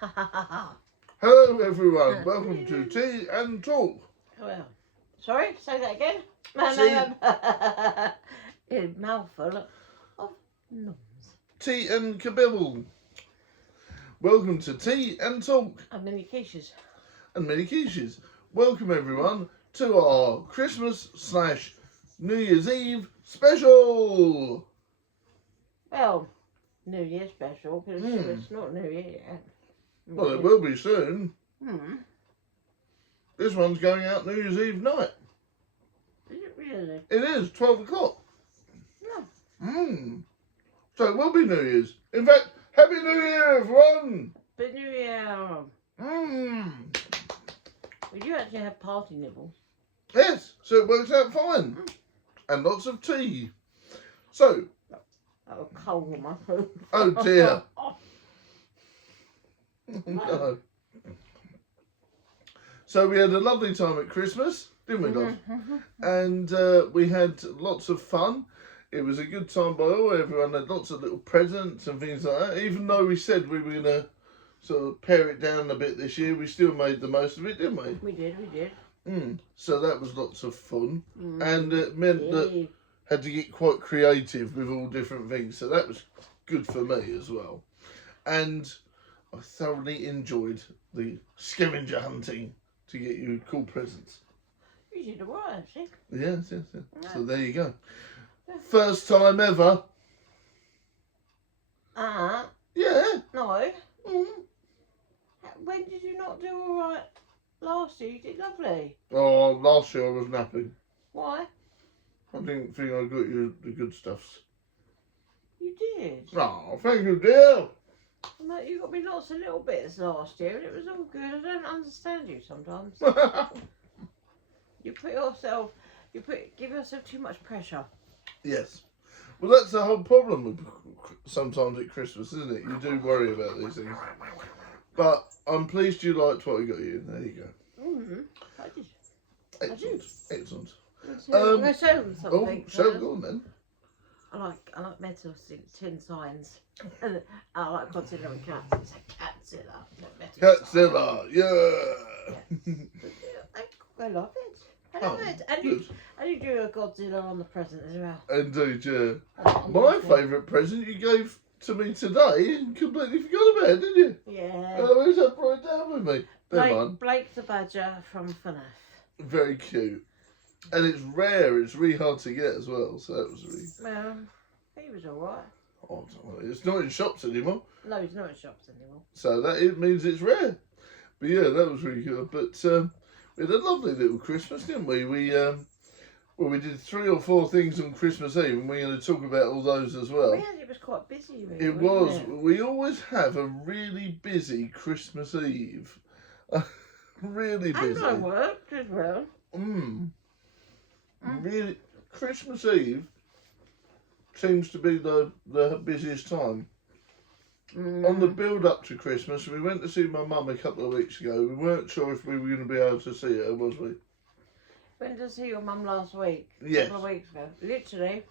Hello everyone, welcome to Tea and Talk. Well, sorry, say that again. A mouthful of noms. Tea and Kabibble. Welcome to Tea and Talk. And many quiches. And many quiches. Welcome everyone to our Christmas/New Year's Eve special. Well, New Year special, because it's not New Year yet. Well, it will be soon. Hmm. This one's going out New Year's Eve night. Is it really? It is, 12 o'clock. No. So it will be New Year's. In fact, Happy New Year, everyone! But New Year. We do actually have party nibbles. Yes, so it works out fine. And lots of tea. So. That was cold on my food. Oh dear. No. So we had a lovely time at Christmas, didn't we, love? And we had lots of fun. It was a good time by all. Everyone had lots of little presents and things like that. Even though we said we were going to sort of pare it down a bit this year, we still made the most of it, didn't we? We did. So that was lots of fun. And it meant that had to get quite creative with all different things. So that was good for me as well. And I thoroughly enjoyed the scavenger hunting to get you cool presents. You did alright, actually. Yes. No. So there you go. First time ever. Yeah. No. When did you not do alright last year? You did lovely. Oh, last year I was napping. Why? I didn't think I got you the good stuffs. You did. Oh, thank you, dear. No, you got me lots of little bits last year and it was all good. I don't understand you sometimes. You give yourself too much pressure. Yes. Well, that's the whole problem with sometimes at Christmas, isn't it? You do worry about these things. But I'm pleased you liked what I got you. There you go. I did. Excellent. I'm going to show them something. Oh, show go on then. I like metal tin signs. And I like Godzilla and cats. It's a Catzilla. Catzilla, yeah. I love it. I love it. And you drew a Godzilla on the present as well. Indeed, yeah. My favourite present you gave to me today and completely forgot about it, didn't you? Yeah. Oh, who's that brought it down with me? Blake the Badger from FNAF. Very cute. And it's rare, it's really hard to get as well, so that was really... Well, he was alright. Oh, it's not in shops anymore. No, he's not in shops anymore. So it means it's rare. But yeah, that was really good. But we had a lovely little Christmas, didn't we? We did 3 or 4 things on Christmas Eve, and we're going to talk about all those as well. It was quite busy, really. It was. We always have a really busy Christmas Eve. Really busy. And I worked as well. Really, Christmas Eve seems to be the busiest time. On the build up to Christmas, we went to see my mum a couple of weeks ago. We weren't sure if we were going to be able to see her, was we? Went to see your mum last week. Yes. A couple of weeks ago. Literally,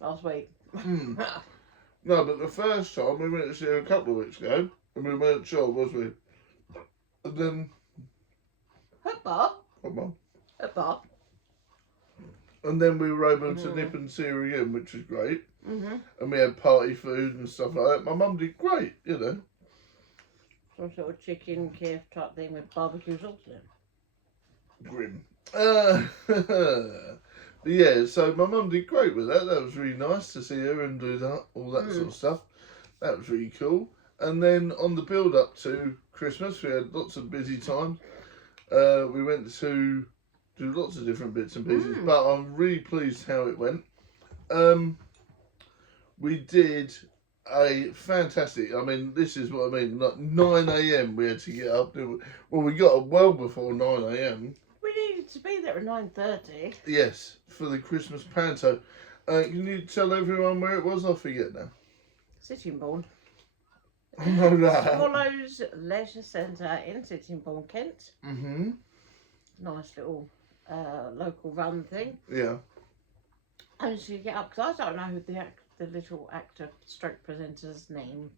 last week. No, but the first time we went to see her a couple of weeks ago, and we weren't sure, was we? And then... Hoppa. And then we were able to nip and see her again, which was great. And we had party food and stuff like that. My mum did great, you know. Some sort of chicken kef type thing with barbecue sauce in it. Grim. But yeah, so my mum did great with that. That was really nice to see her and do that, all that sort of stuff. That was really cool. And then on the build up to Christmas, we had lots of busy time. We went to do lots of different bits and pieces, but I'm really pleased how it went. We did a fantastic, I mean, this is what I mean, like 9 a.m. we had to get up. Well, we got up well before 9 a.m. We needed to be there at 9:30. Yes, for the Christmas panto. Can you tell everyone where it was? I forget now. Sittingbourne. No. Swallows Leisure Centre in Sittingbourne, Kent. Nice little local run thing. Yeah. And she get up, because I don't know who the little actor stroke presenter's name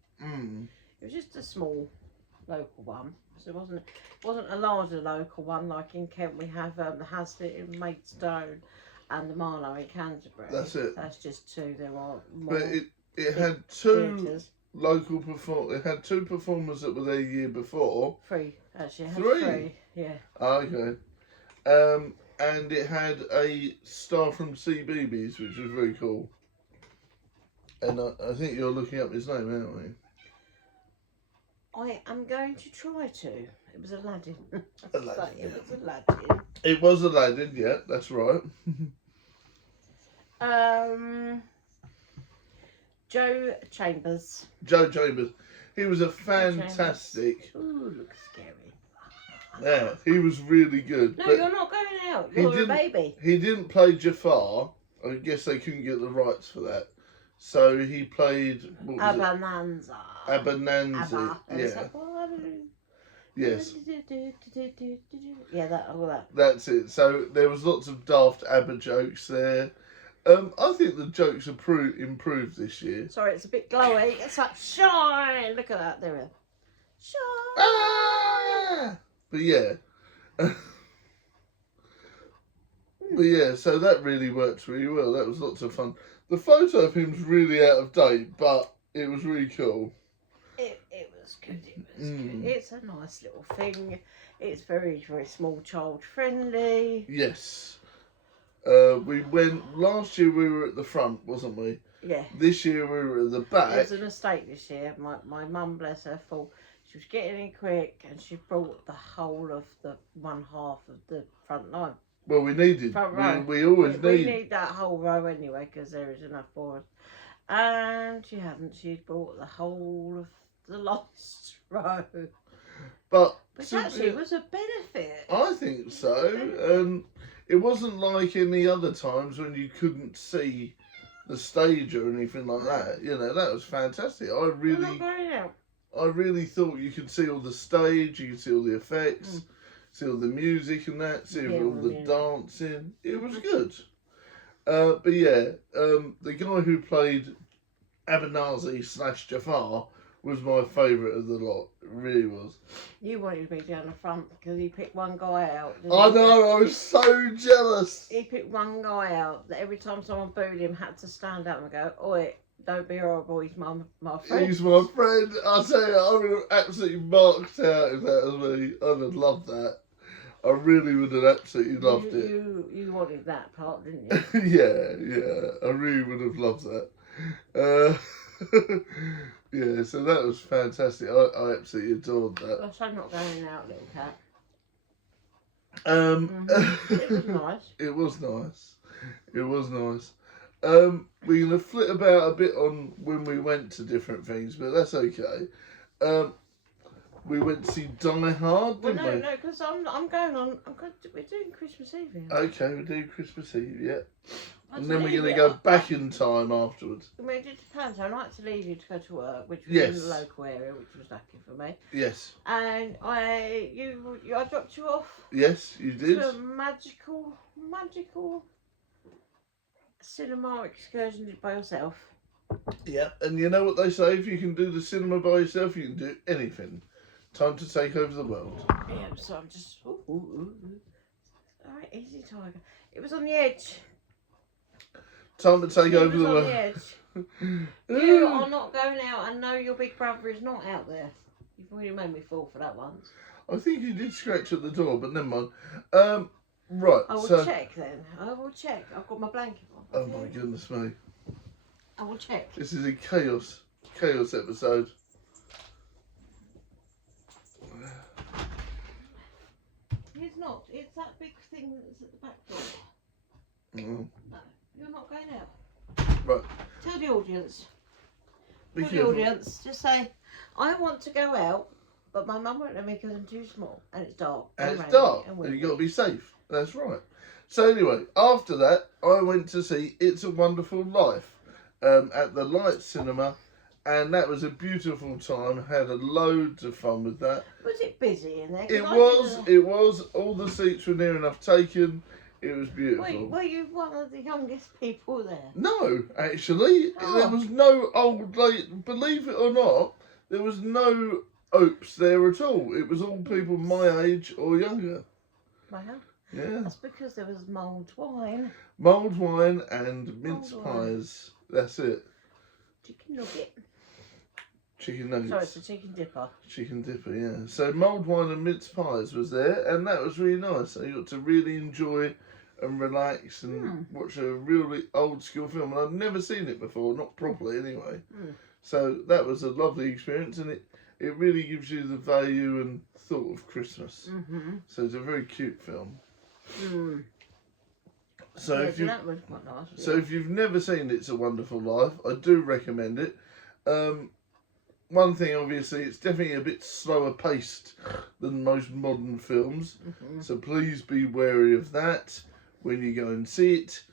It was just a small local one. So it wasn't a larger local one like in Kent. We have the Hazlitt in Maidstone and the Marlow in Canterbury. That's it. That's just two. There are more. But it had two theatres. local It had two performers that were there year before. Three, actually. It had Three? three, yeah. Okay. And it had a star from CBeebies, which was very cool. And I think you're looking up his name, aren't we? I am going to try to. It was Aladdin. Aladdin, It was Aladdin. It was Aladdin, yeah, that's right. Joe Chambers. Joe Chambers. He was a fantastic. Ooh, looks scary. Yeah, he was really good. No, but you're not going out. You're a baby. He didn't play Jafar. I guess they couldn't get the rights for that. So he played Abananza. Abananza. Yeah. Yes. Yeah, all that. That's it. So there was lots of daft ABBA jokes there. I think the jokes improved this year. Sorry, it's a bit glowy. It's like shine. Look at that. There we are. Shine. Ah! But yeah. But yeah, so that really worked really well. That was lots of fun. The photo of him's really out of date, but it was really cool. It was good. It was good. It's a nice little thing. It's very, very small child friendly. Yes. We went last year. We were at the front, wasn't we? Yeah. This year we were at the back. It was a mistake this year. My mum, bless her, thought she was getting in quick, and she brought the whole of the one half of the front line. Well, we needed. Front row. We always We need that whole row anyway because there is enough for us. And she hadn't. She bought the whole of the last row. But Which actually was a benefit. I think so. It wasn't like any other times when you couldn't see the stage or anything like that. You know, that was fantastic. I really thought you could see all the stage, you could see all the effects, see all the music and that, see all the dancing. It was good. But yeah, the guy who played Abanazi / Jafar was my favourite of the lot. It really was. You wanted me down the front because he picked one guy out. I know, I was so jealous. He picked one guy out that every time someone booed him had to stand up and go, "Oi, don't be horrible, he's my friend." He's my friend. I tell you, I would have absolutely marked out if that was me. I'd have loved that. I really would have absolutely loved it. You wanted that part, didn't you? Yeah. I really would have loved that. Yeah, so that was fantastic. I absolutely adored that. Gosh, I'm not going out, little cat. It was nice. It was nice. It was nice. We're going to flit about a bit on when we went to different things, but that's okay. We went to see Die Hard, didn't we? No, because I'm going on. We're doing Christmas Eve here. Okay, we're doing Christmas Eve, yeah. And then leave we're going to it go back in time afterwards. I mean, it depends. I'd like to leave you to go to work, which was Yes. in the local area, which was lucky for me. Yes. And I dropped you off Yes, you did. to a magical cinema excursion by yourself. Yeah, and you know what they say, if you can do the cinema by yourself, you can do anything. Time to take over the world. Yeah, so I'm just... Alright, easy, Tiger. It was on the edge. Time to take over the It was on world. the edge. You are not going out and know your big brother is not out there. You've already made me fall for that once. I think you did scratch at the door, but never mind. Right, I will so... check then. I will check. I've got my blanket on. Oh my goodness me. I will check. This is a chaos episode. It's not. It's that big thing that's at the back door. Oh. No, you're not going out. Right. Tell the audience. Be Tell the careful. audience. Just say, I want to go out, but my mum won't let me because I'm too small and it's dark. And it's rainy dark, and and you've windy. got to be safe. That's right. So anyway, after that, I went to see It's a Wonderful Life at the Light Cinema, and that was a beautiful time. Had a loads of fun with that. Was it busy in there? It was. All the seats were near enough taken. It was beautiful. Were you one of the youngest people there? No, actually, Oh. there was no old lady. Believe it or not, There was no opes there at all. It was all people my age or younger. Wow. Yeah. That's because there was mulled wine. Mulled wine and mince Mulled wine. pies. That's it. Chicken nugget. Chicken nuggets. Sorry, it's a chicken dipper. Chicken dipper, yeah. So mulled wine and mince pies was there, and that was really nice. So you got to really enjoy and relax and watch a really old school film. And I'd never seen it before, not properly anyway. So that was a lovely experience, and it really gives you the value and thought of Christmas. So it's a very cute film. So Yeah, if you that was quite nice. so if you've never seen It's a Wonderful Life, I do recommend it. One thing, obviously, it's definitely a bit slower paced than most modern films. So please be wary of that when you go and see it.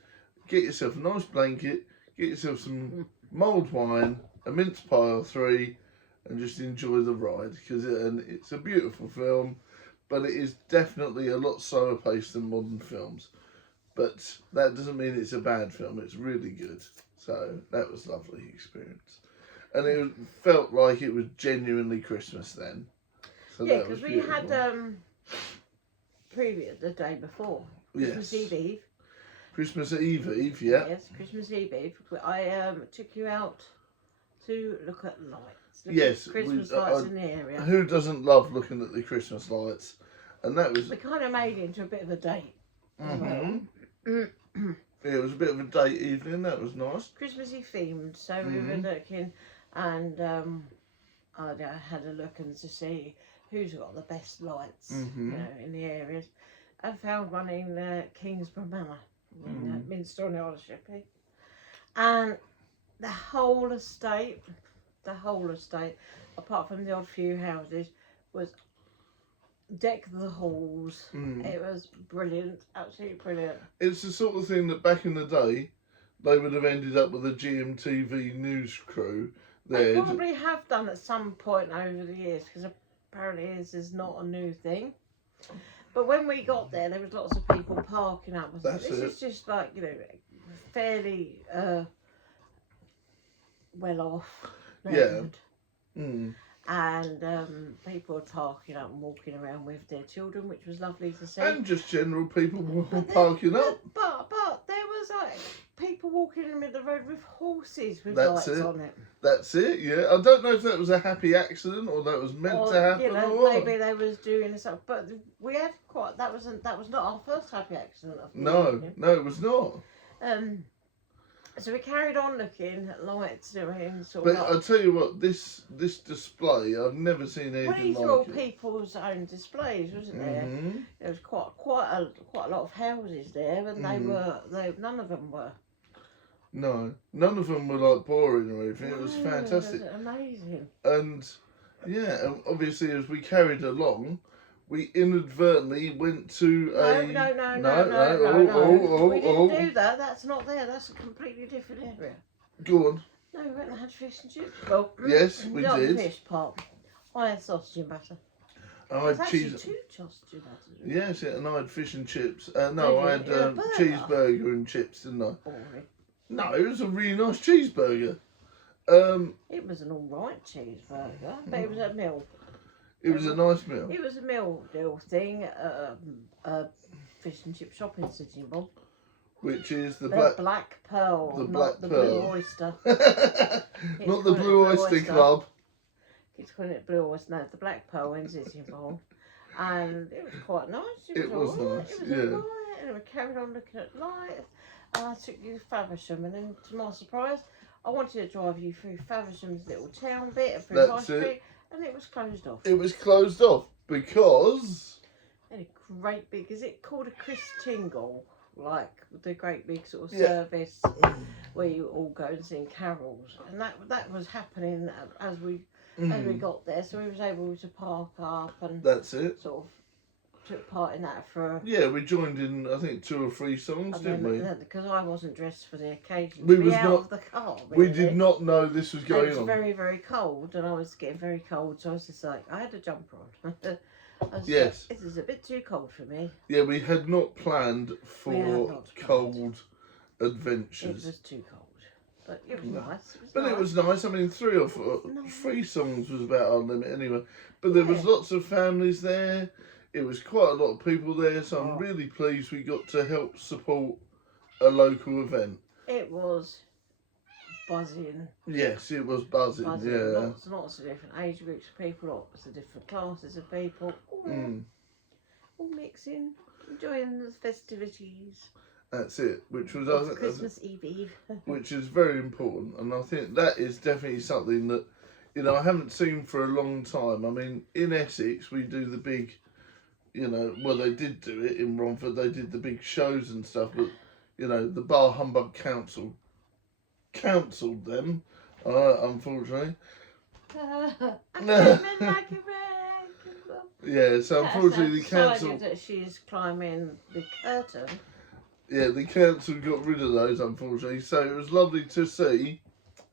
Get yourself a nice blanket, get yourself some mulled wine, a mince pie or three, and just enjoy the ride. Because it's a beautiful film, but it is definitely a lot slower paced than modern films. But that doesn't mean it's a bad film. It's really good. So that was a lovely experience. And it felt like it was genuinely Christmas then. So yeah, that was because we beautiful. had previous the day before. Christmas Eve. Christmas Eve, yeah. Yes, Christmas Eve. I took you out to look at lights. Yes. Christmas lights in the area. Who doesn't love looking at the Christmas lights? And that was... We kind of made it into a bit of a date. Yeah, it was a bit of a date evening. That was nice. Christmassy themed. So we were looking, and I had a look and to see who's got the best lights, you know, in the areas. I found one in Kingsborough Manor, in Minster on the Isle of Sheppey, and the whole estate, apart from the odd few houses, was deck the halls. It was brilliant, absolutely brilliant. It's the sort of thing that back in the day, they would have ended up with a GMTV news crew. They probably have done at some point over the years, because apparently this is not a new thing. But when we got there was lots of people parking up. This is just like, you know, fairly well off neighbourhood. And people were parking up and walking around with their children, which was lovely to see. And just general people parking up. But there was like people walking in the middle of the road with horses with lights on it. That's it, yeah. I don't know if that was a happy accident or that was meant to happen. You know, or what. maybe they was doing something. But we had that was not our first happy accident. No, it was not. So we carried on looking at lights and sort But of. I'll tell you what, this display, I've never seen anything like it. These were all people's own displays, wasn't there? There was quite a lot of houses there, and none of them were. No, none of them were like boring or anything. It was fantastic. It was amazing. And yeah, and obviously as we carried along, we inadvertently went to No. We didn't do that. That's not there. That's a completely different area. Go on. No, we went and had fish and chips. Well, yes, we did. The fish part. I had sausage and batter. I had cheese. Two sausage and batter. Yes, and I had fish and chips. No, I had cheeseburger and chips, didn't I? Boring. No, it was a really nice cheeseburger. It was an alright cheeseburger, but it was a meal. It was a nice meal. It was a meal deal thing, fish and chip shop in City Bob. Which is the Black Pearl, not the Pearl. Blue Oyster. Not the Blue Oyster Club. It's calling it Blue Oyster. No, the Black Pearl in City Bob. And it was quite nice. It was nice, It was alright. And we carried on looking at lights. And I took you to Faversham, and then to my surprise, I wanted to drive you through Faversham's little town bit and through High Street, and it was closed off. It was closed off because... And a great big, is it called a Chris Tingle? Like the great big sort of service where you all go and sing carols, and that was happening as we got there, so we was able to park up and that's it. Sort of took part in that for. Yeah, we joined in. I think 2 or 3 songs, didn't we? Because I wasn't dressed for the occasion. We was out not. Of the car, really. We did not know this was going on. It was very, very cold, and I was getting very cold, so I was just like, I had a jumper on. Yes. Like, this is a bit too cold for me. Yeah, we had not planned for cold adventures. It was too cold. But it was nice. It was nice. I mean, three songs was about our limit anyway. But there was lots of families there. It was quite a lot of people there, so I'm really pleased we got to help support a local event. It was buzzing. Yes, it was buzzing. Yeah. Lots of different age groups of people, lots of different classes of people, all mixing, enjoying the festivities. That's it, which was Christmas Eve. Which is very important, and I think that is definitely something that, I haven't seen for a long time. I mean, in Essex, we do the big, well, they did do it in Romford. They did the big shows and stuff, but the Bar Humbug Council cancelled them, unfortunately. Yeah, so unfortunately the council. That she's climbing the curtain. Yeah, the council got rid of those, unfortunately. So it was lovely to see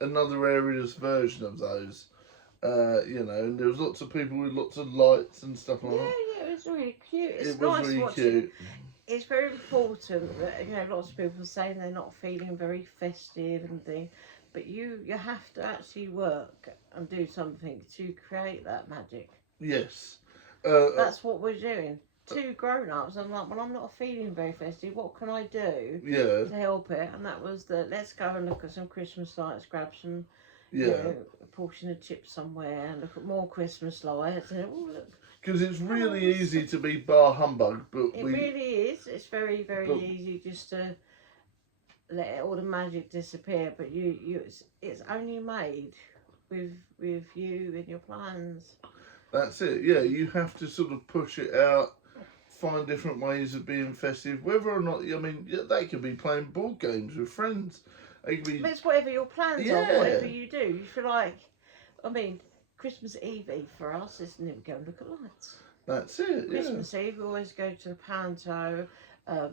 another area's version of those. And there was lots of people with lots of lights and stuff like that. Yeah, it was really cute. It was really cute. It's very important that, lots of people are saying they're not feeling very festive and things. But you have to actually work and do something to create that magic. Yes. That's what we're doing. Two grown-ups, I'm like, well, I'm not feeling very festive. What can I do to help it? And that was let's go and look at some Christmas lights, grab some, a portion of chips somewhere, and look at more Christmas lights. And look. Because it's really easy to be bar humbug, but it really is. It's very, very easy just to let all the magic disappear. But it's only made with you and your plans. That's it. Yeah, you have to sort of push it out, find different ways of being festive. Whether or not, I mean, they could be playing board games with friends. It's whatever your plans are, whatever you do. You feel like, I mean, Christmas Eve for us is never go and look at lights. That's it. Christmas Eve, we always go to the panto.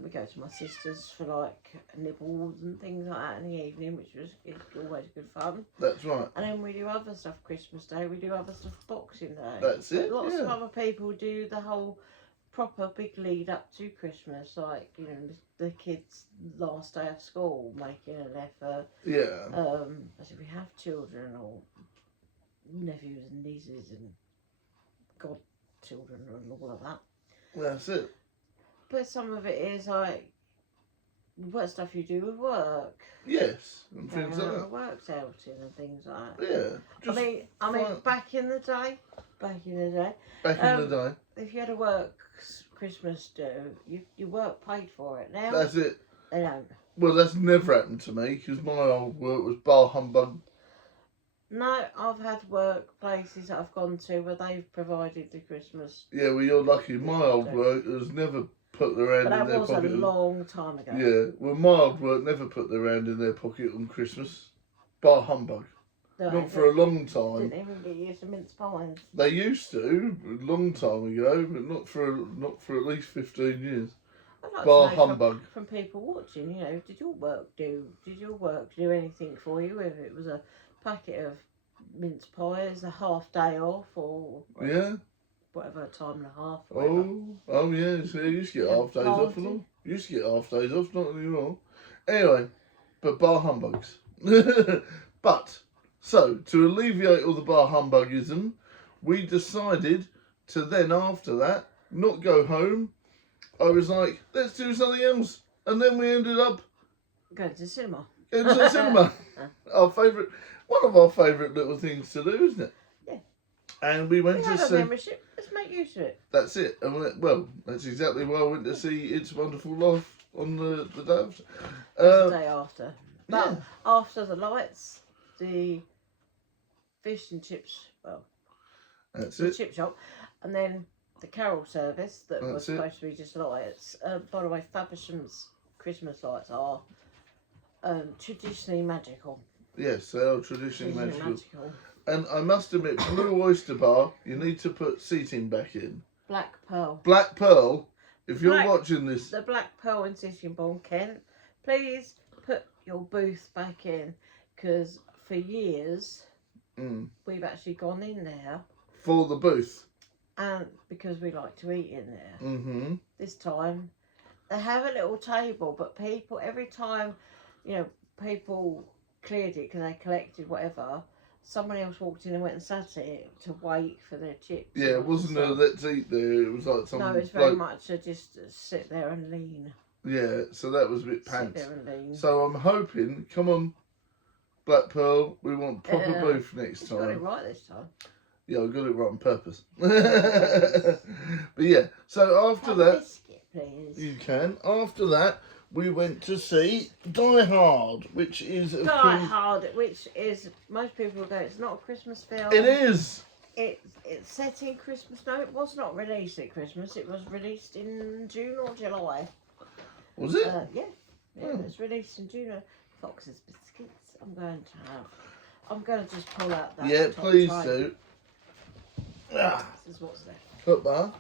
We go to my sister's for like nibbles and things like that in the evening, which is always good fun. That's right. And then we do other stuff Christmas Day. We do other stuff Boxing Day. That's it. Lots of other people do the whole proper big lead up to Christmas, like the kids' last day of school making an effort. Yeah. As if we have children or nephews and nieces and godchildren and all of that. That's it. But some of it is like what stuff you do with work. Yes, and things like that. Works outing and things like that. Yeah. I mean, back in the day. If you had a work Christmas do, your work paid for it. Now that's it. They don't. Well, that's never happened to me because my old work was bar humbug. No, I've had workplaces that I've gone to where they've provided the Christmas. Yeah, well, you're lucky. My old work has never put their hand in their pocket. But that was a long time ago. Yeah, well, my old work never put their hand in their pocket on Christmas. Bar humbug. No, not for a long time. Didn't even get used to mince pies. They used to a long time ago, but not for at least 15 years. I'd like bar to know humbug. From people watching, did your work do anything for you? If it was a packet of mince pies, a half day off, or whatever, a time and a half. Oh yeah, so you used to get half days off and all. You used to get half days off, not anymore. Anyway, but bar humbugs. But so to alleviate all the bar humbugism, we decided to then after that not go home. I was like, let's do something else, and then we ended up going to the cinema. Going to the cinema. One of our favourite little things to do, isn't it? Yeah. And we went to see. Membership. Let's make use of it. That's it. And that's exactly why I went to see It's a Wonderful Life on the day after. The day after. But after the lights, the fish and chips. Well, that's the it. chip shop, and then the carol service that was supposed to be just lights. By the way, Faversham's Christmas lights are traditionally magical. Yes, they are traditionally magical. And I must admit, Blue Oyster Bar, you need to put seating back in. Black Pearl. Black Pearl, if you're watching this. The Black Pearl in Sittingbourne, Kent, please put your booth back in, because for years we've actually gone in there. For the booth? And because we like to eat in there. Mm-hmm. This time, they have a little table, but people, every time, people cleared it because they collected whatever, someone else walked in and went and sat it to wait for their chips. Yeah, it wasn't a let's eat there. It was like some. No, it's very much a just sit there and lean. Yeah, so that was a bit pants. Sit there and lean. So I'm hoping, come on, Black Pearl, we want proper booth next time. You got it right this time. Yeah, I got it right on purpose. But yeah, so after that, biscuit, please. you can. After that, we went to see Die Hard, which is Die Hard, which is most people go. It's not a Christmas film. It is. It's set in Christmas. No, it was not released at Christmas. It was released in June or July. Was it? Yeah. It was released in June. Fox's biscuits. I'm going to just pull out that. Yeah, please tray. do. This is what's left. Football.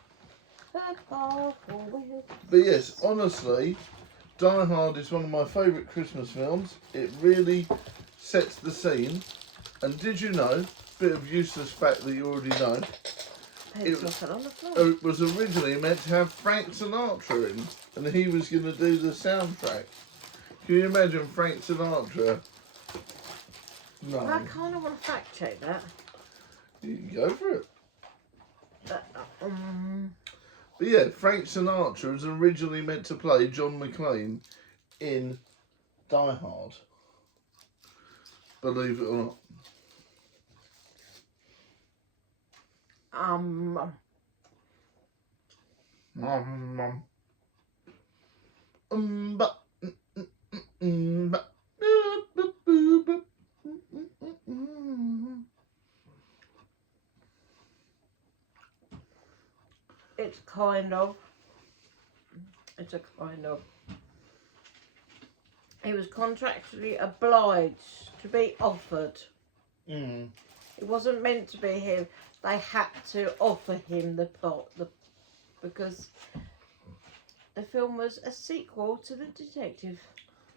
But yes, honestly, Die Hard is one of my favourite Christmas films. It really sets the scene. And did you know, bit of useless fact that you already know, it was originally meant to have Frank Sinatra in, and he was going to do the soundtrack. Can you imagine Frank Sinatra? No. I kind of want to fact check that. You can go for it. But yeah, Frank Sinatra was originally meant to play John McClane in Die Hard. Believe it or not. It's a kind of. He was contractually obliged to be offered. It wasn't meant to be him. They had to offer him the plot, because the film was a sequel to The Detective.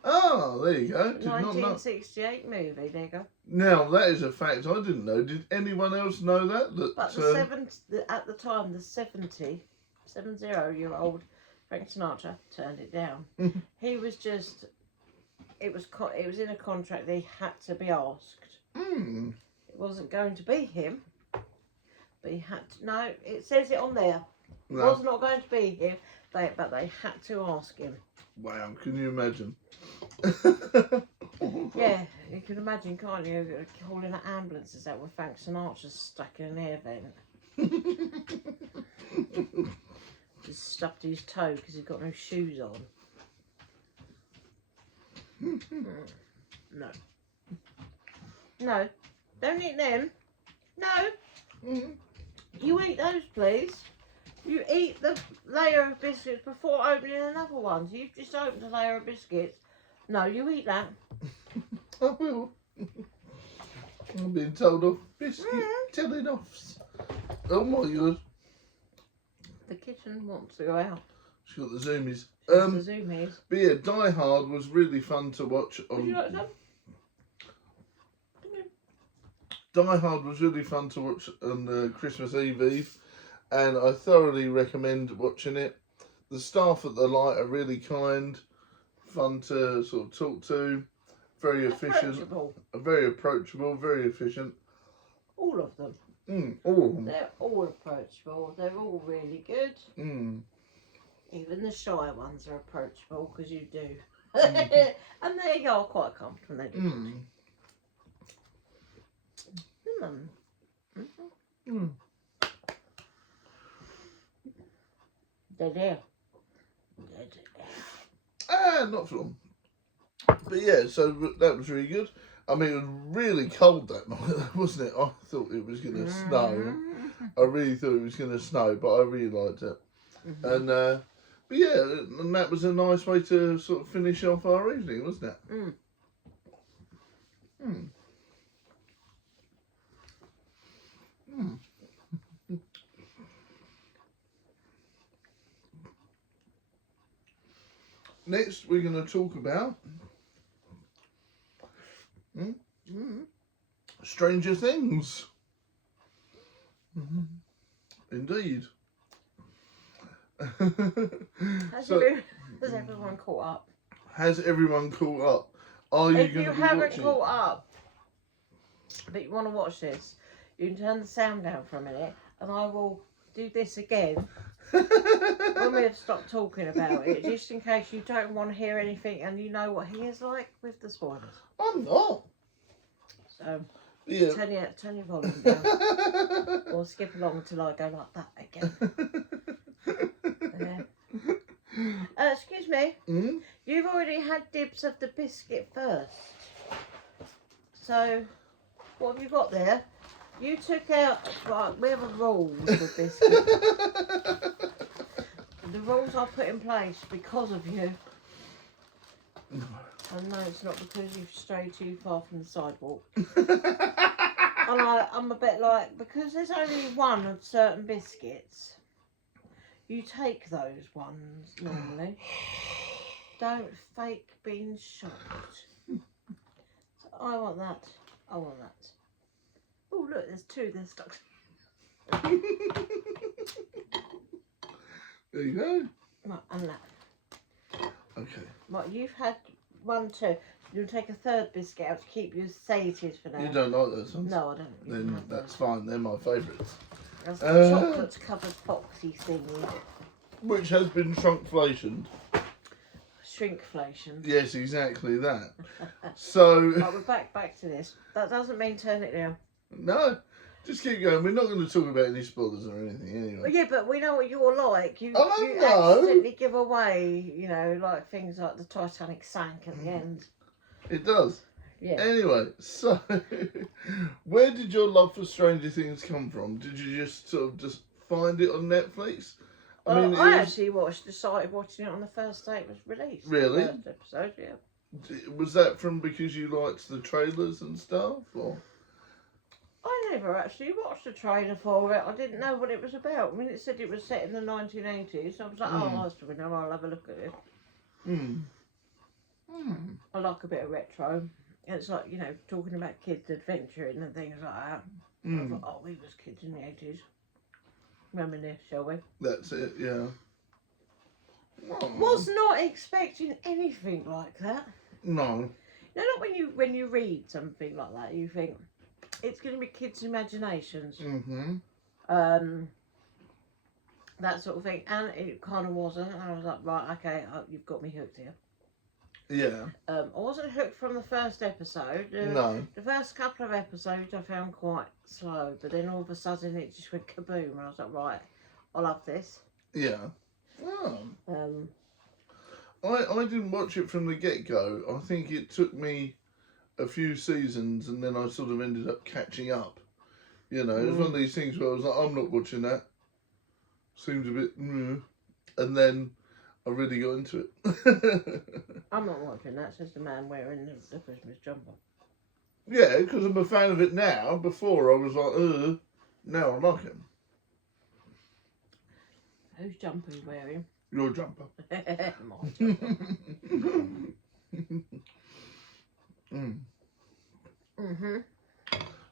Oh, there you go. Did 1968 movie. There you go. Now that is a fact I didn't know. Did anyone else know that? But at the time, the 70-year-old Frank Sinatra turned it down. He was just. It was in a contract. They had to be asked. It wasn't going to be him. But he had to, no, it says it on there. It was not going to be him, but they had to ask him. Wow, can you imagine? Yeah, you can imagine, can't you? Calling an ambulances out with Frank Sinatra stuck in an air vent. Just stuffed his toe because he's got no shoes on. No. No, don't eat them. No. You eat those, please. You eat the layer of biscuits before opening another one. So you've just opened a layer of biscuits. No, you eat that. I will. I'm being told off. Biscuit telling offs. Oh my god. The kitchen wants to go out. She's got the zoomies. The zoomies. But yeah, Die Hard was really fun to watch. Would you like some? Die Hard was really fun to watch on Christmas Eve, and I thoroughly recommend watching it. The staff at the light are really kind, fun to sort of talk to, very efficient, very approachable, very efficient. All of them. All of them. They're all approachable. They're all really good. Even the shy ones are approachable because you do, and they are quite comfortable. They do. They're there. Not for long. But yeah, so that was really good. I mean, it was really cold that night, wasn't it? I thought it was going to snow. I really thought it was going to snow, but I really liked it. And but yeah, and that was a nice way to sort of finish off our evening, wasn't it? Next, we're going to talk about Stranger Things. Indeed. Has everyone caught up? Has everyone caught up? Are you If going you to be haven't watching caught up, but you want to watch this, you can turn the sound down for a minute, and I will do this again it? when we have stopped talking about it, just in case you don't want to hear anything and you know what he is like with the spoilers. I'm not. So, Yeah. turn your volume down. Or skip along till I go like that again. Excuse me. Mm? You've already had dibs of the biscuit first. So, what have you got there? You took out, right, we have a rules with biscuit. The rules are put in place because of you. And no, it's not because you've strayed too far from the sidewalk. And I'm a bit like, because there's only one of certain biscuits, you take those ones normally. Don't fake being shocked. So I want that. I want that. Oh, look, there's two. There's stuck. There you go. Right, and that. Okay. Right, you've had 1, 2. You'll take a third biscuit out to keep you satiated for now. You don't like those ones? No, I don't. You can Then have that's those. fine. They're my favourites. That's the chocolate covered foxy thing. Which has been shrinkflationed. Shrinkflation. Yes, exactly that. So Right, we're back to this. That doesn't mean turn it down. no, just keep going. We're not going to talk about any spoilers or anything anyway. Well, yeah, but we know what you're like. You know. accidentally give away, you know, like things like the Titanic sank at the end. It does. Yeah. Anyway, so where did your love for Stranger Things come from? Did you just sort of just find it on Netflix? Well, I actually decided watching it on the first day it was released. Really? The first episode, yeah. Was that from because you liked the trailers and stuff, or? I never actually watched the trailer for it. I didn't know what it was about. I mean, it said it was set in the 1980s. I was like, oh, that's good. I'll have a look at it. I like a bit of retro. It's like, you know, talking about kids adventuring and things like that. I thought, oh, we was kids in the 80s. Reminisce, shall we? That's it, yeah. Was not expecting anything like that. No. You know, not when you read something like that, you think it's going to be kids' imaginations. That sort of thing, and it kind of wasn't. I was like, right, okay, you've got me hooked here. Yeah. I wasn't hooked from the first episode. No. The first couple of episodes I found quite slow, but then all of a sudden it just went kaboom, and I was like, right, I love this. Yeah. Oh. I I didn't watch it from the get-go. I think it took me a few seasons and then I sort of ended up catching up. You know, it was one of these things where I was like, I'm not watching that. Seems a bit... and then I really got into it. I'm not watching that. It's just a man wearing the Christmas jumper. Yeah, because I'm a fan of it now. Before I was like, now I like him. Whose jumper are you wearing? Your jumper. My jumper.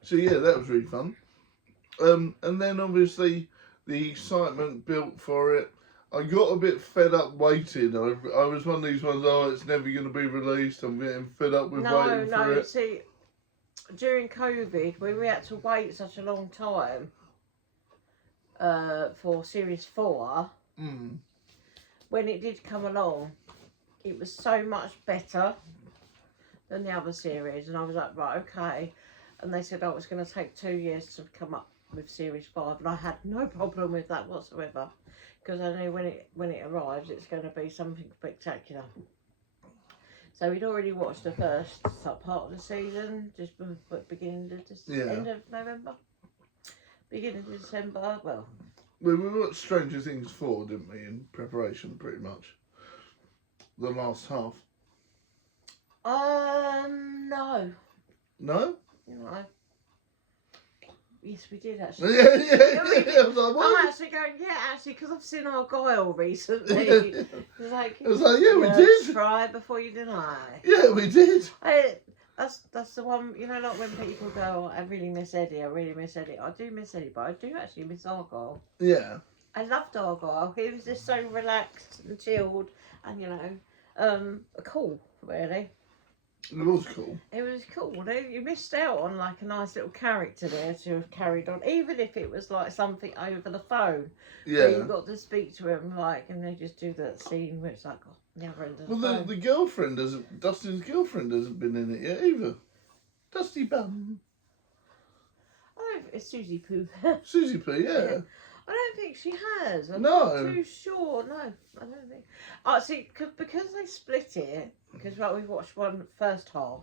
So yeah, that was really fun. And then obviously the excitement built for it. I got a bit fed up waiting. I was one of these ones, oh, it's never going to be released. I'm getting fed up with waiting for it. See, during COVID, when we had to wait such a long time for Series 4, when it did come along, it was so much better than the other series. And I was like, right, okay. And they said, oh, it's going to take 2 years to come up with Series 5. And I had no problem with that whatsoever. Because I know when it arrives, it's going to be something spectacular. So we'd already watched the first part of the season, just beginning of end of November, beginning of December. Well, we watched Stranger Things 4, didn't we? In preparation, pretty much. The last half. No. No? No. Yes, we did actually. Yeah. I was like, what? I'm actually going, actually, because I've seen Argyle recently. It's like, yeah, we did. Try before you deny. Yeah, we did. That's the one, you know, like when people go, oh, I really miss Eddie, I really miss Eddie. I do miss Eddie, but I do actually miss Argyle. Yeah. I loved Argyle. He was just so relaxed and chilled and, you know, cool, really. It was cool. It was cool. You missed out on like a nice little character there to have carried on, even if it was like something over the phone. Yeah. Where you got to speak to him, like, and they just do that scene where it's like, oh, never end of the phone. The girlfriend doesn't. Dustin's girlfriend hasn't been in it yet either. Dusty Bum. I don't. It's Susie Poo. Susie P. Yeah. I don't think she has. I'm No. not too sure. No, I don't think. See, because they split it. Because we've watched one first half.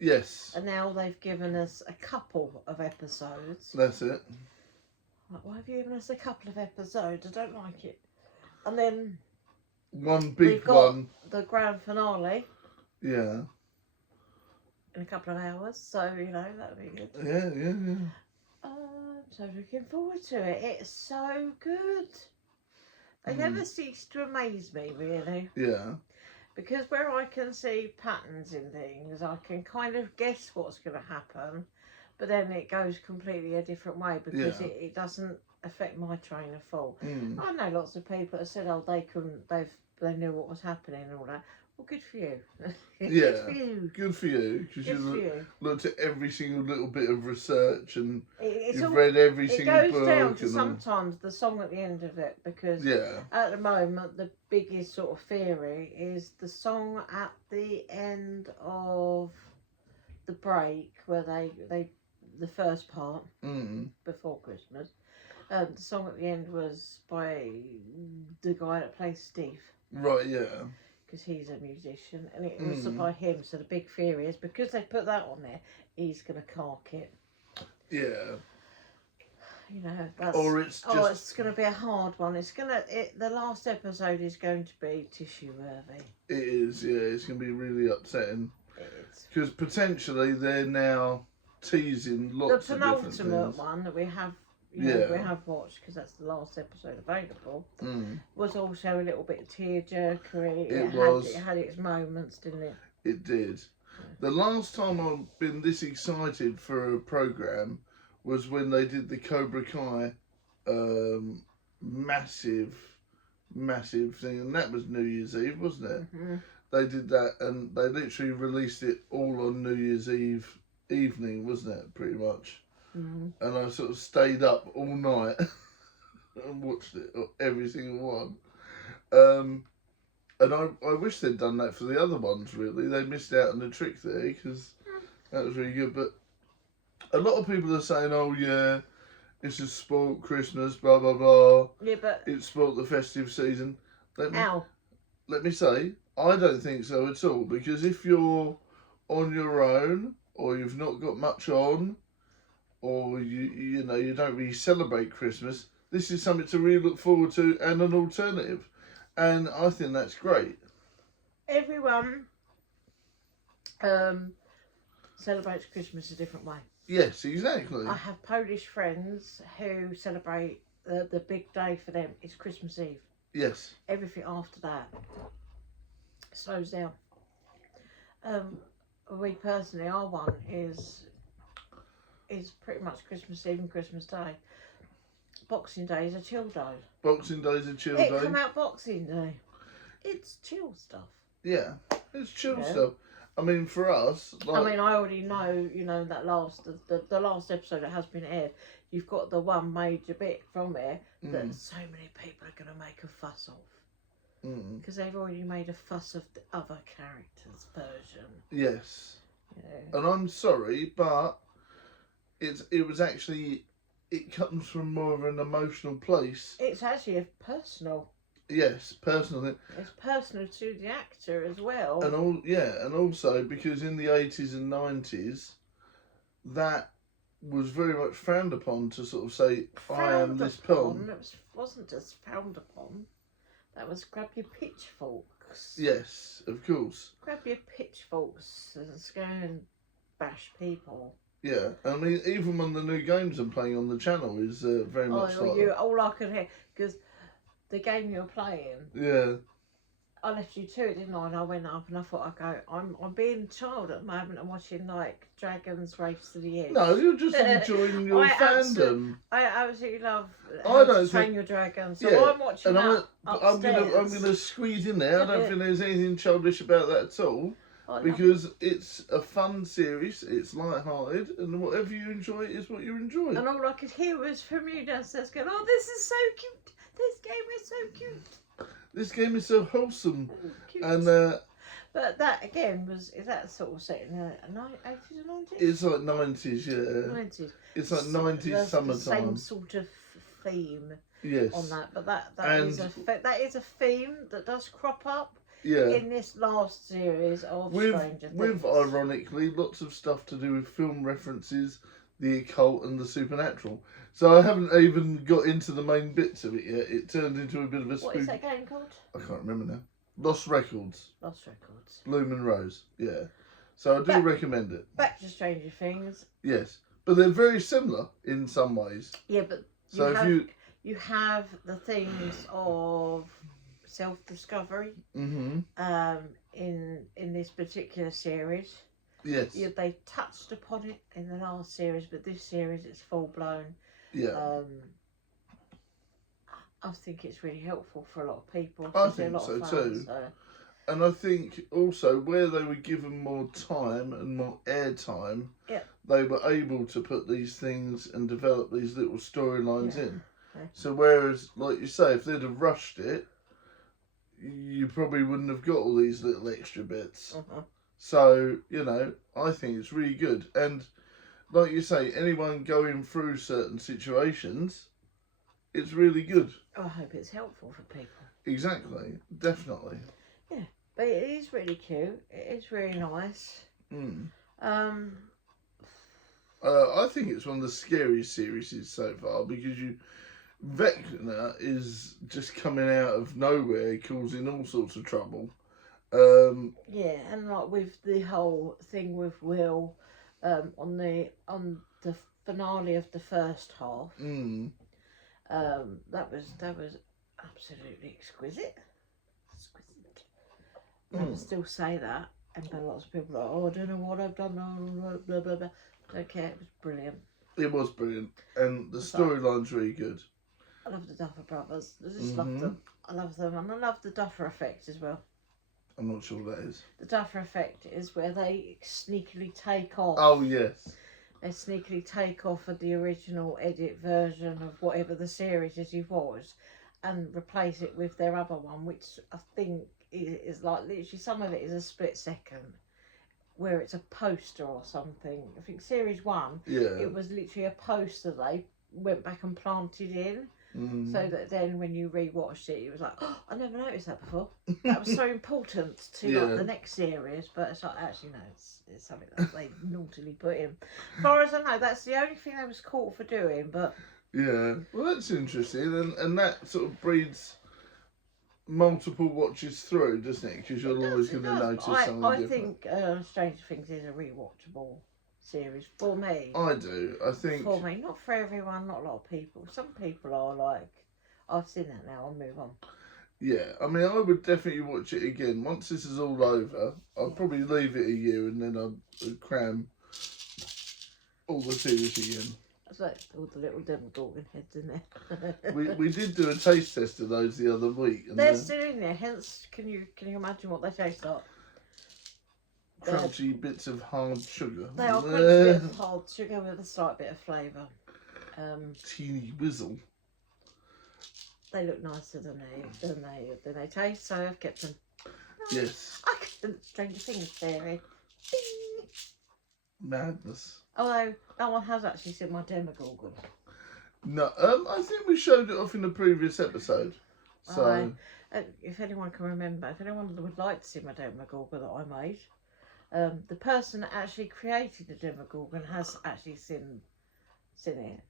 Yes. And now they've given us a couple of episodes. That's it. Like, why have you given us a couple of episodes? I don't like it. And then one big we've got one. the grand finale. Yeah. In a couple of hours, so you know that'll be good. Yeah. So looking forward to it. It's so good. They never cease to amaze me, really. Yeah. Because where I can see patterns in things, I can kind of guess what's going to happen, but then it goes completely a different way because it doesn't affect my train of thought. I know lots of people that said, "Oh, they knew what was happening and all that." Well, good for you. Good for you. Good for you, because you looked at every single little bit of research and you've read every single book. It goes down to sometimes the song at the end of it, because at the moment the biggest sort of theory is the song at the end of the break where they the first part before Christmas. The song at the end was by the guy that plays Steve. Right, yeah. Because he's a musician, and it was by him. So the big theory is because they put that on there, he's going to cark it. Yeah. You know, that's, or it's just. It's going to be a hard one. The last episode is going to be tissue worthy. It is, yeah. It's going to be really upsetting. Because potentially they're now teasing lots of different things. The penultimate one that we have. We have watched, because that's the last episode available, was also a little bit tear-jerkery. It had its moments, didn't it? It did. The last time I've been this excited for a programme was when they did the Cobra Kai massive thing, and that was New Year's Eve, wasn't it? They did that, and they literally released it all on New Year's Eve evening, wasn't it, pretty much? And I sort of stayed up all night and watched it, every single one. And I wish they'd done that for the other ones, really. They missed out on the trick there, because that was really good. But a lot of people are saying, oh yeah, it's just spoilt Christmas, blah, blah, blah. Yeah, but... It spoilt the festive season. Let me say, I don't think so at all. Because if you're on your own, or you've not got much on, or you don't really celebrate Christmas, this is something to really look forward to and an alternative. And I think that's great. Everyone celebrates Christmas a different way. Yes, exactly. I have Polish friends who celebrate the big day for them is Christmas Eve. Yes. Everything after that slows down. We personally, our one is pretty much Christmas Eve and Christmas Day. Boxing Day is a chill day. Boxing Day is a chill day. It come out Boxing Day. It's chill stuff. Yeah, it's chill stuff. I mean, for us... I already know, that the last episode that has been aired, you've got the one major bit from it that so many people are going to make a fuss of. Because they've already made a fuss of the other characters' version. Yes. And I'm sorry, but it comes from more of an emotional place. It's actually a personal. Yes, personal. It's personal to the actor as well. And also because in the 80s and 90s, that was very much frowned upon to sort of say, I am this pawn. It wasn't just frowned upon. That was grab your pitchforks. Yes, of course. Grab your pitchforks and go and bash people. Yeah, I mean, even when the new games I'm playing on the channel is very much all I could hear, because the game you're playing. Yeah. I left you to it, didn't I? And I went up and I thought, I'm being a child at the moment and watching like Dragons Race to the Edge. No, you're just enjoying your fandom. I absolutely love how to train your dragons. So I'm watching and that upstairs. I'm gonna squeeze in there. I don't think there's anything childish about that at all. because it's a fun series, it's light-hearted, and whatever you enjoy is what you enjoy. And all I could hear was from you downstairs going, "Oh, this is so cute. This game is so cute. This game is so wholesome." Cute." And but that again is that sort of set in the 80s or 90s? it's like 90s, yeah. 90s. It's like 90s summertime. The same sort of theme Yes. on that, but that is a theme that does crop up. Yeah. In this last series of Stranger Things. With ironically lots of stuff to do with film references, the occult and the supernatural. So I haven't even got into the main bits of it yet. It turned into a bit of a What is that game called? I can't remember now. Lost Records. Lost Records. Bloom and Rose, yeah. So I do recommend it. Back to Stranger Things. Yes. But they're very similar in some ways. Yeah, but you have the themes of self-discovery in this particular series. Yes. Yeah, they touched upon it in the last series, but this series it's full blown. Yeah. I think it's really helpful for a lot of people. I think so too. And I think also where they were given more time and more airtime, they were able to put these things and develop these little storylines in. So whereas, like you say, if they'd have rushed it, you probably wouldn't have got all these little extra bits. So, you know, I think it's really good. And like you say, anyone going through certain situations, it's really good. I hope it's helpful for people. Exactly. Definitely. Yeah. But it is really cute. It is really nice. I think it's one of the scariest series so far because Vecna is just coming out of nowhere, causing all sorts of trouble. Yeah, and like with the whole thing with Will, on the finale of the first half, that was absolutely exquisite. I would still say that, and then lots of people are like, "Oh, I don't know what I've done," blah blah blah. Blah. Don't care. It was brilliant. It was brilliant, and the storyline's really good. I love the Duffer Brothers. I just love them. I love them, and I love the Duffer Effect as well. I'm not sure what that is. The Duffer Effect is where they sneakily take off. Oh, yes. They sneakily take off of the original edit version of whatever the series is it was and replace it with their other one, which I think is like literally some of it is a split second where it's a poster or something. I think series 1, it was literally a poster they went back and planted in. So that then when you rewatched it, you was like, "Oh, I never noticed that before." That was so important to like the next series, but it's like actually no, it's something that they naughtily put in. As far as I know, that's the only thing they was caught for doing. But yeah, well, that's interesting, and that sort of breeds multiple watches through, doesn't it? Because you're always going to notice something different. I think Stranger Things is a rewatchable series for me. I do. I think for me, not for everyone, not a lot of people. Some people are like, I've seen that now, I'll move on. Yeah, I mean, I would definitely watch it again. Once this is all over, I'll probably leave it a year and then I'll cram all the series again. That's like all the little Demogorgon heads in there. we did do a taste test of those the other week. And they're still in there, hence, can you imagine what they taste like? Crunchy bits of hard sugar. They are crunchy bits of hard sugar with a slight bit of flavour. Teeny whizzle. They look nicer than they taste, so I've kept them. Yes. I kept Stranger Things theory. Madness. Although no one has actually seen my Demogorgon. No, I think we showed it off in the previous episode. So, if anyone can remember, if anyone would like to see my Demogorgon that I made, the person that actually created the Demogorgon has actually seen it.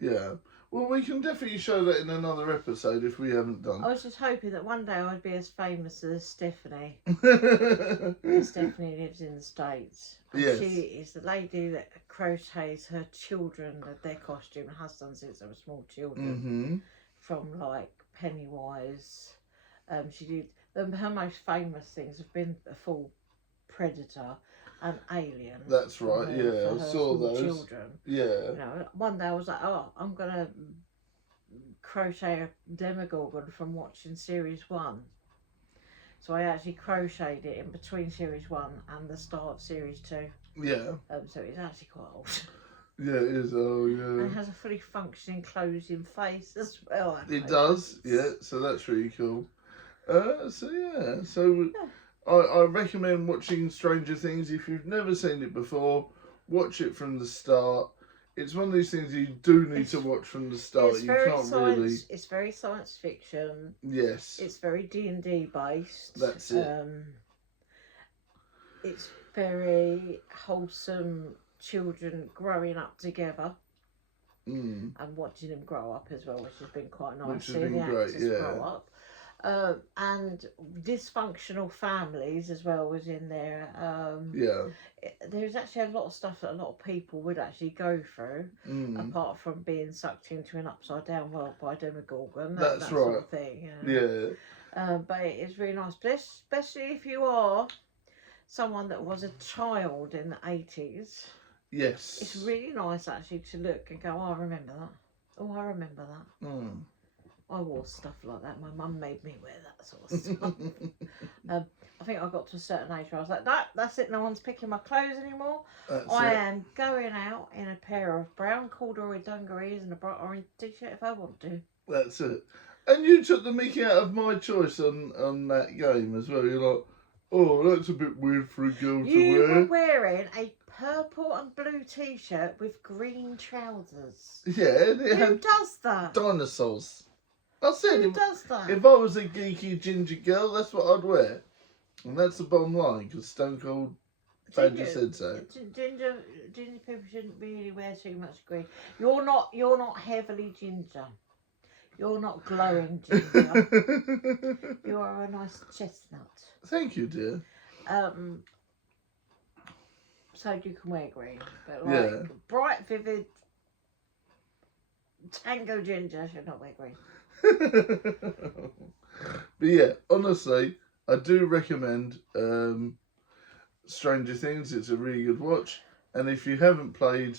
Yeah. Well, we can definitely show that in another episode if we haven't done. I was just hoping that one day I'd be as famous as Stephanie. Stephanie lives in the States. And yes. She is the lady that crochets her children, their costume, and has done since they were small children. From like Pennywise. She did her most famous things have been a full Predator and Alien. That's right, yeah, I saw those. Children. Yeah. You know, one day I was like, oh, I'm gonna crochet a Demogorgon from watching series 1. So I actually crocheted it in between series 1 and the start of series 2. Yeah. So it's actually quite old. Yeah, it is. Oh, yeah. And it has a fully functioning closing face as well. It does. Yeah. So that's really cool. So yeah. So I recommend watching Stranger Things if you've never seen it before. Watch it from the start. It's one of these things you do need to watch from the start. It's You very can't science. really. It's very science fiction. Yes. It's very D&D based. That's it. It's very wholesome children growing up together. And watching them grow up as well, which has been quite nice. Which has been great, grow up. And dysfunctional families as well was in there. There's actually a lot of stuff that a lot of people would actually go through, apart from being sucked into an upside down world by Demogorgon. That right. Sort of thing. But it is really nice, but especially if you are someone that was a child in the 80s. Yes. It's really nice actually to look and go, oh, I remember that. Oh, I remember that. I wore stuff like that. My mum made me wear that sort of stuff. I think I got to a certain age where I was like, no, that's it. No one's picking my clothes anymore. I am going out in a pair of brown corduroy dungarees and a bright orange t-shirt if I want to. That's it. And you took the mickey out of my choice on that game as well. You're like, oh, that's a bit weird for a girl to wear. You were wearing a purple and blue t-shirt with green trousers. Yeah. Who does that? Dinosaurs. I said, Who does that? If I was a geeky ginger girl, that's what I'd wear. And that's the bottom line, because Stone Cold Badger said so. Ginger people shouldn't really wear too much green. You're not heavily ginger. You're not glowing ginger. You are a nice chestnut. Thank you, dear. So you can wear green, but bright, vivid tango ginger should not wear green. But yeah, honestly, I do recommend Stranger Things. It's a really good watch. And if you haven't played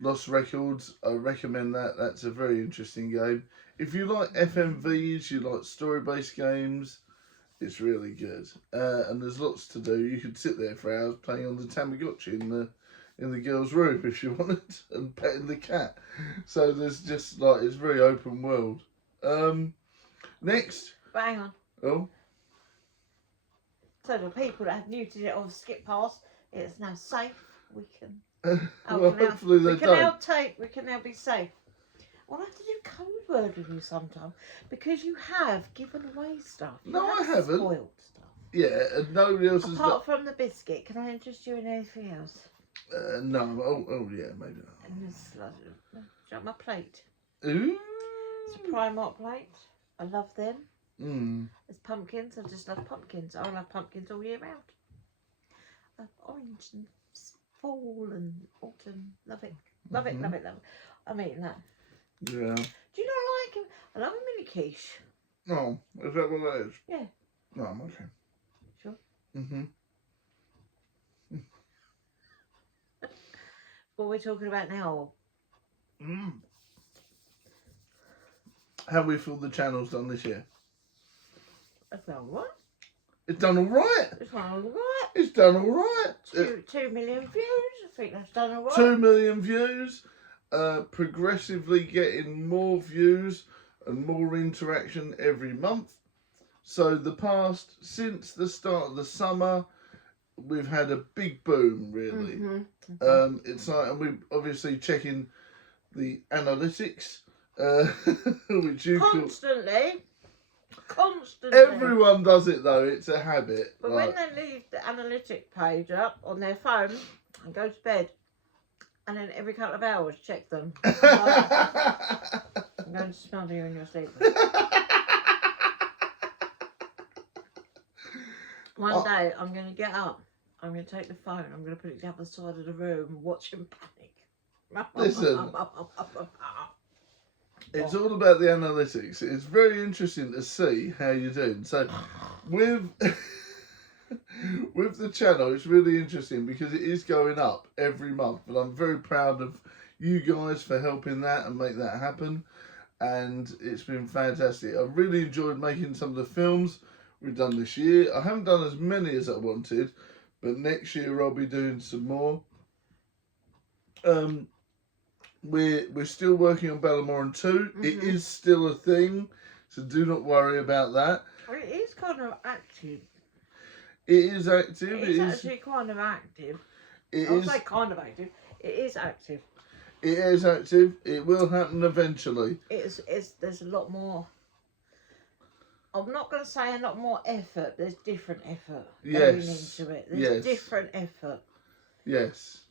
Lost Records, I recommend that. That's a very interesting game. If you like FMVs, you like story-based games, it's really good. And there's lots to do. You could sit there for hours playing on the Tamagotchi in the girls' room if you wanted, and petting the cat. So there's just like, it's very open world. Next. But hang on. Oh. So the people that have muted it or skip past, it's now safe. We can. Well, hopefully they don't. We can now be safe. We'll have to do code word with you sometime because you have given away stuff. No, I haven't. Spoiled stuff. Yeah, and nobody else has got. Apart from the biscuit, can I interest you in anything else? No. Oh, yeah, maybe not. And this, like my plate. Ooh. It's a Primark plate. I love them. Mm. There's pumpkins. I just love pumpkins. I love pumpkins all year round. Orange and fall and autumn. Love it. Love it. Love it. Love it. I'm eating that. Yeah. Do you not like him? I love a mini quiche. Oh, is that what that is? Yeah. No, I'm okay. Sure. Mm-hmm. What we're talking about now. How we feel the channel's done this year? It's done what? It's done all right. It's done all right. It's done all right. 2 million views. I think that's done all right. 2 million views. Progressively getting more views and more interaction every month. So since the start of the summer, we've had a big boom, really. It's like, and we're obviously checking the analytics, which you constantly. Everyone does it though. It's a habit. But when they leave the analytic page up on their phone and go to bed, and then every couple of hours check them. I'm going to smother you in your sleep. One day I'm going to get up. I'm going to take the phone. I'm going to put it the other side of the room and watch him panic. Listen. It's all about the analytics. It's very interesting to see how you're doing. So, with the channel, it's really interesting because it is going up every month. But I'm very proud of you guys for helping that and make that happen. And it's been fantastic. I've really enjoyed making some of the films we've done this year. I haven't done as many as I wanted, but next year I'll be doing some more. We're still working on Ballamoran 2. It is still a thing, so do not worry about that. It is kind of active. It is active. It's actually kind of active. I'll say kind of active. It is active. It is active. It will happen eventually. There's a lot more. I'm not going to say a lot more effort. There's different effort going into it. There's different effort. Yes.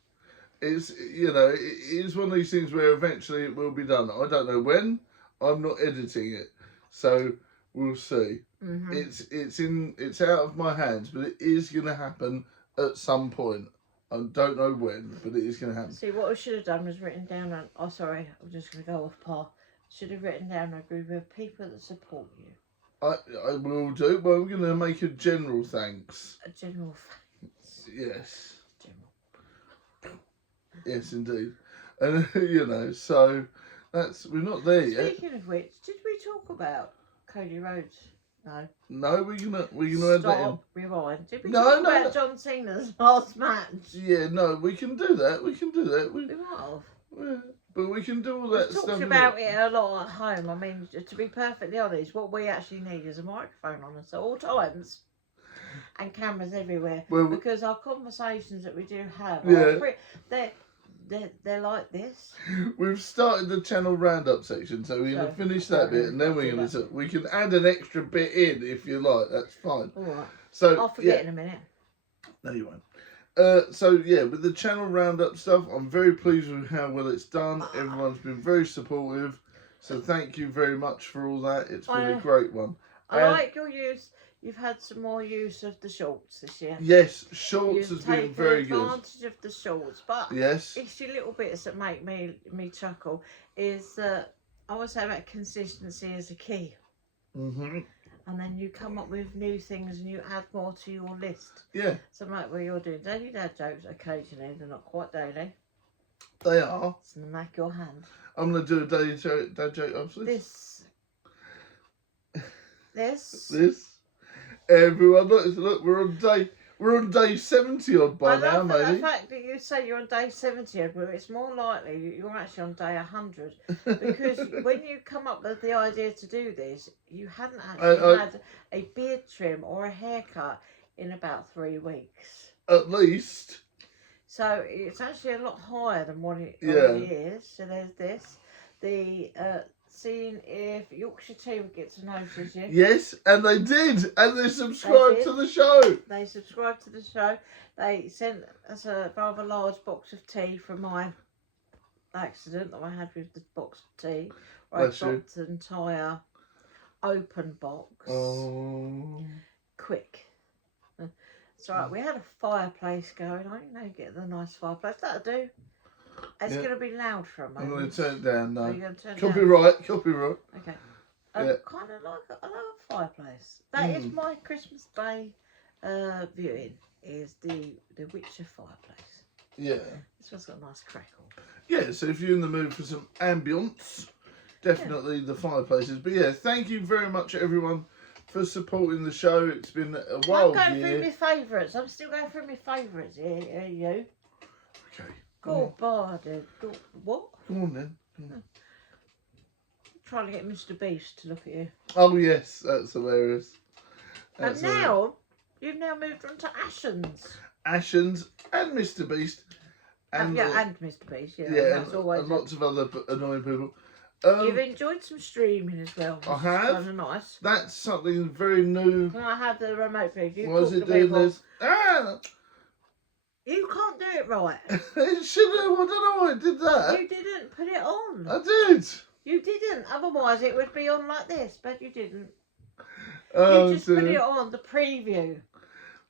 It's, you know, it is one of these things where eventually it will be done. I don't know when. I'm not editing it, so we'll see. It's out of my hands, but it is going to happen at some point. I don't know when, but it is going to happen. See, what I should have done was written down. Oh, sorry, I'm just going to go off par. Should have written down a group of people that support you. I will do. Well, we're going to make a general thanks. A general thanks. Yes. General. Yes, indeed. And, you know, so we're not there yet. Speaking of which, did we talk about Cody Rhodes? No. No, we're gonna add that in. Rewind. Did we talk about John Cena's last match? Yeah, no, we can do that. We can do that. We might have. Yeah, but we can do all that We've stuff. Talked about it a lot at home. I mean, to be perfectly honest, what we actually need is a microphone on us at all times. And cameras everywhere. Well, because our conversations that we do have, they're like this. We've started the channel roundup section, so we're going to finish that bit, and then we can add an extra bit in if you like. That's fine. All right. So I'll forget in a minute. No, you won't. So yeah, with the channel roundup stuff, I'm very pleased with how well it's done. Everyone's been very supportive, so thank you very much for all that. It's been a great one. I like your use. You've had some more use of the shorts this year. Yes, shorts has been very good. Advantage of the shorts, but yes, it's your little bits that make me chuckle. Is that I always say about consistency is a key. And then you come up with new things and you add more to your list. Yeah. So like where you're doing daily dad jokes occasionally, they're not quite daily. They are. Smack your hand. I'm gonna do a daily dad joke after this. This. Everyone, look, we're on day 70 odd by now, maybe. I love the fact that you say you're on day 70 odd, but it's more likely you're actually on day 100. Because when you come up with the idea to do this, you hadn't actually had a beard trim or a haircut in about 3 weeks. At least. So it's actually a lot higher than what it is. So there's this. The seeing if Yorkshire Tea would get to notice you. Yes, and they did. And they subscribed to the show. They subscribed to the show. They sent us a rather large box of tea from my accident that I had with the box of tea. I dropped the entire open box. Oh. Quick. It's alright, we had a fireplace going. I didn't know get the nice fireplace. That'll do. It's going to be loud for a moment. I'm going to turn it down now. Are you going to turn it Copyright. Okay. I kind of like a fireplace. That is my Christmas Day viewing, is the Witcher fireplace. Yeah. This one's got a nice crackle. Yeah, so if you're in the mood for some ambience, definitely the fireplaces. But yeah, thank you very much, everyone, for supporting the show. It's been a wild year. I'm going through my favourites. I'm still going through my favourites here, you. Okay. What? Come on then. I'm trying to get Mr. Beast to look at you. Oh yes, that's hilarious. And now, you've now moved on to Ashens and Mr. Beast. And Mr. Beast, and lots of other annoying people. You've enjoyed some streaming as well. I have. Kind of nice. That's something very new. Can I have the remote, please? What is it doing this? You can't do it right. It should have. I don't know why it did that. You didn't put it on. I did. You didn't. Otherwise, it would be on like this, but you didn't. Oh, you just put it on the preview.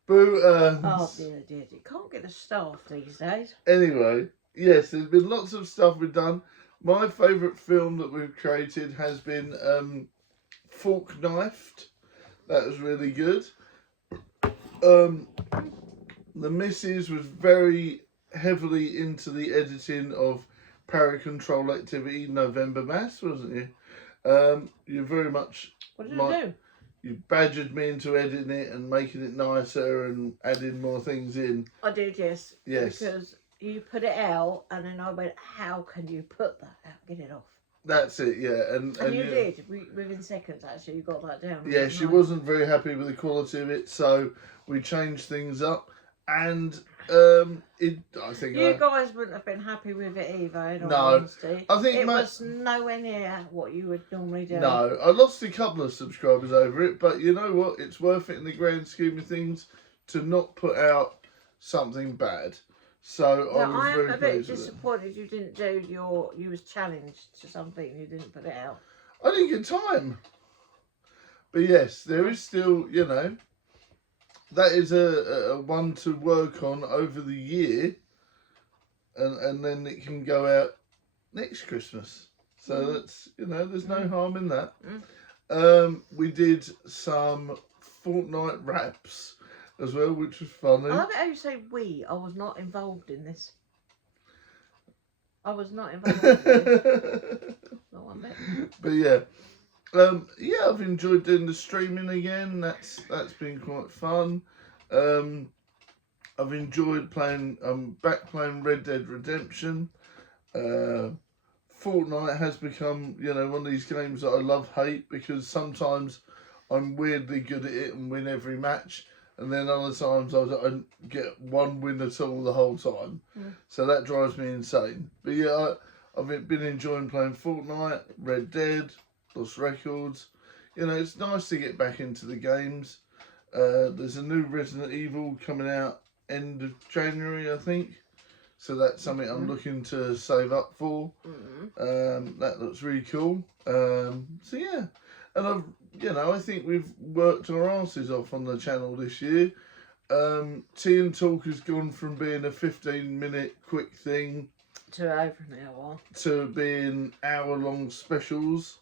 Boo. Oh dear. You can't get a staff these days. Anyway, yes, there's been lots of stuff we've done. My favourite film that we've created has been Fork Knifed. That was really good. The missus was very heavily into the editing of Paracontrol Activity November Mass, wasn't you? You're very much... What did I do? you badgered me into editing it and making it nicer and adding more things in. I did, yes. Yes. Because you put it out, and then I went, how can you put that out? Get it off. That's it, yeah. And you did. Within seconds, actually, you got that down. Yeah, she wasn't very happy with the quality of it, so we changed things up. And I think you guys wouldn't have been happy with it either, in all honesty. I think it was nowhere near what you would normally do. No, I lost a couple of subscribers over it, but you know what? It's worth it in the grand scheme of things to not put out something bad. So I was very pleased with it. I'm a bit disappointed you didn't do you was challenged to something, you didn't put it out. I didn't get time. But yes, there is still, you know, that is a one to work on over the year, and then it can go out next Christmas. So that's, you know, there's no harm in that. We did some Fortnite raps as well, which was funny. I love it how you say we. I was not involved in this. I was not involved in this. Not one bit. But yeah. Yeah, I've enjoyed doing the streaming again. That's been quite fun. I've enjoyed playing. I'm back playing Red Dead Redemption. Fortnite has become, you know, one of these games that I love hate, because sometimes I'm weirdly good at it and win every match, and then other times I get one win at all the whole time. So that drives me insane. But yeah, I've been enjoying playing Fortnite, Red Dead, Lost Records. You know, it's nice to get back into the games. There's a new Resident Evil coming out end of January, I think. So that's something I'm looking to save up for. That looks really cool. So yeah, and I think we've worked our asses off on the channel this year. Tea and Talk has gone from being a 15-minute quick thing to over an hour to being hour-long specials.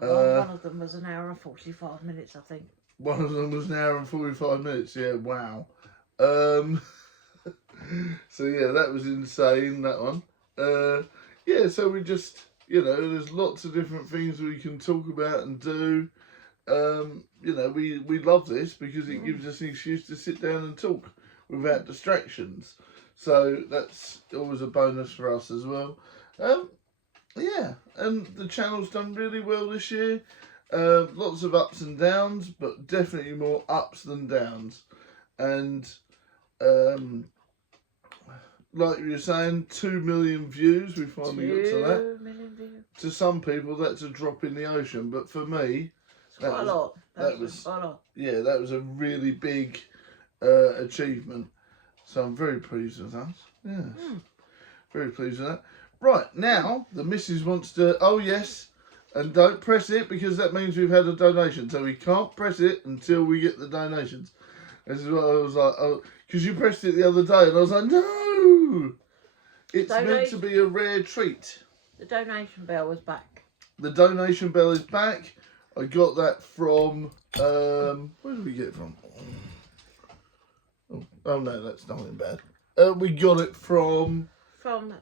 One of them was an hour and 45 minutes, I think. One of them was an hour and 45 minutes. Yeah, wow. So yeah, that was insane, that one. Yeah, so we just, you know, there's lots of different things we can talk about and do. You know, we love this because it gives us an excuse to sit down and talk without distractions. So that's always a bonus for us as well. Yeah, and the channel's done really well this year. Lots of ups and downs, but definitely more ups than downs. And like you were saying, 2 million views, we finally got to that. 2 million views. To some people, that's a drop in the ocean, but for me, it's quite a lot. That was quite a lot. Yeah, that was a really big achievement. So I'm very pleased with that. Yes, very pleased with that. Right, now, the missus wants to... Oh, yes, and don't press it, because that means we've had a donation. So we can't press it until we get the donations. This is what I was like, oh, because you pressed it the other day, and I was like, no! It's meant to be a rare treat. The donation bell was back. The donation bell is back. I got that from... where did we get it from? Oh no, that's nothing bad. We got it from... From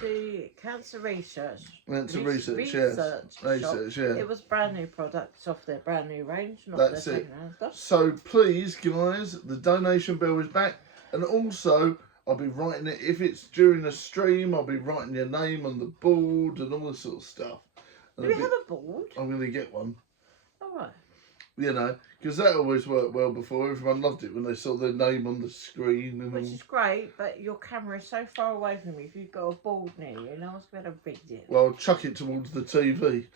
the Cancer Research. Cancer Research, yes. Research, yeah. It was brand new products off their brand new range. Not That's their it. So please, guys, the donation bell is back. And also, I'll be writing it. If it's during a stream, I'll be writing your name on the board and all this sort of stuff. Do we have a board? I'm going to get one. All right. You know, because that always worked well before. Everyone loved it when they saw their name on the screen. And which is great, but your camera is so far away from me. If you've got a board near you, no one's going to big deal. Well, chuck it towards the TV.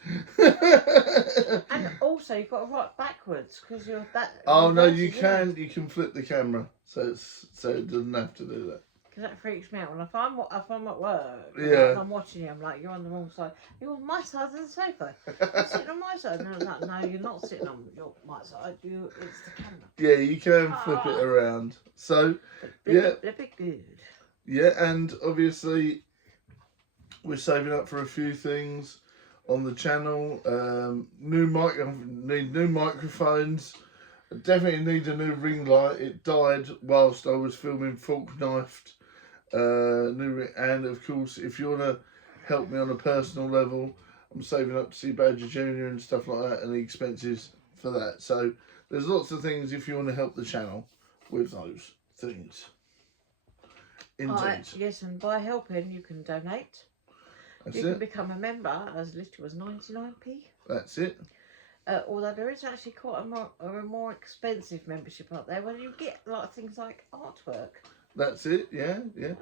And also, you've got to write backwards because you're that. Oh no, you can. You can flip the camera, so it doesn't have to do that. Because that freaks me out. When if I'm at work, yeah, and I'm watching you, I'm like, you're on the wrong side. You're on my side of the sofa. I'm sitting on my side. And I was like, no, you're not sitting on my side. It's the camera. Yeah, you can flip it around. So, flip it good. Yeah, and obviously, we're saving up for a few things on the channel. Need new microphones. I definitely need a new ring light. It died whilst I was filming Fork Knifed. And of course, if you want to help me on a personal level, I'm saving up to see Badger Jr. and stuff like that, and the expenses for that. So there's lots of things if you want to help the channel with those things. Indeed. Yes, and by helping, you can donate. That's You it. can become a member as little as 99p. That's it. Although there is actually quite a more expensive membership out there where you get like things like artwork. That's it. Yeah, yeah.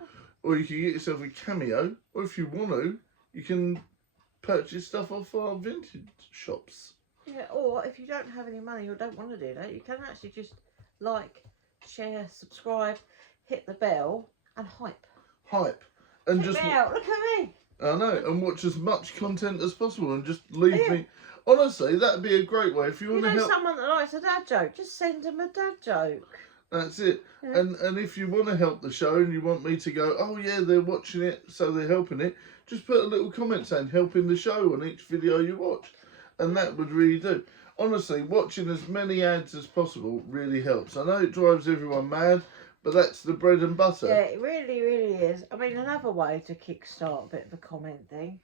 Or you can get yourself a cameo, or if you want to, you can purchase stuff off our vintage shops. Yeah, or if you don't have any money or don't want to do that, you can actually just like, share, subscribe, hit the bell, and hype. And Check just me out. Look at me. I know, and watch as much content as possible, and just leave me. Honestly, that'd be a great way if you want to help. Someone that likes a dad joke, just send them a dad joke. That's it. Yeah. And if you want to help the show and you want me to go, oh yeah, they're watching it, so they're helping it, just put a little comment saying helping the show on each video you watch, and that would really do. Honestly, watching as many ads as possible really helps. I know it drives everyone mad, but that's the bread and butter. Yeah, it really, really is. I mean, another way to kickstart a bit of a comment thing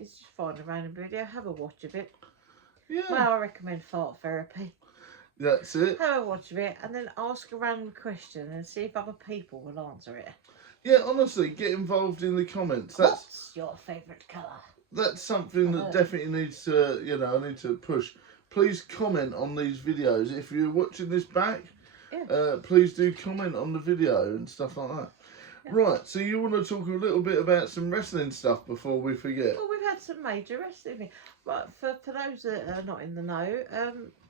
is just find a random video, have a watch of it. Yeah. Well, I recommend fart therapy. That's it. Have a watch of it and then ask a random question and see if other people will answer it. Yeah, honestly, get involved in the comments. What's your favourite colour? That's something that definitely needs to, I need to push. Please comment on these videos. If you're watching this back, please do comment on the video and stuff like that. Yeah. Right, so you want to talk a little bit about some wrestling stuff before we forget? Well, we've had some major wrestling. Right, for those that are not in the know,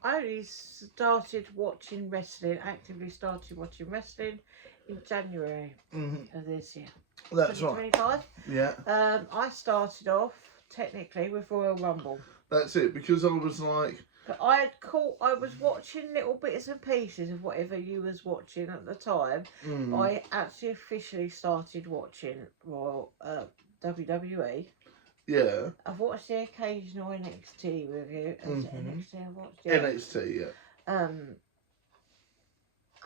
I only started watching wrestling, actively started watching wrestling in January of this year. That's right. 2025. Yeah. I started off technically with Royal Rumble. That's it, because I was like... I was watching little bits and pieces of whatever you was watching at the time. I actually officially started watching Royal WWE. Yeah. I've watched the occasional NXT review. NXT I watched. Yeah. NXT, yeah.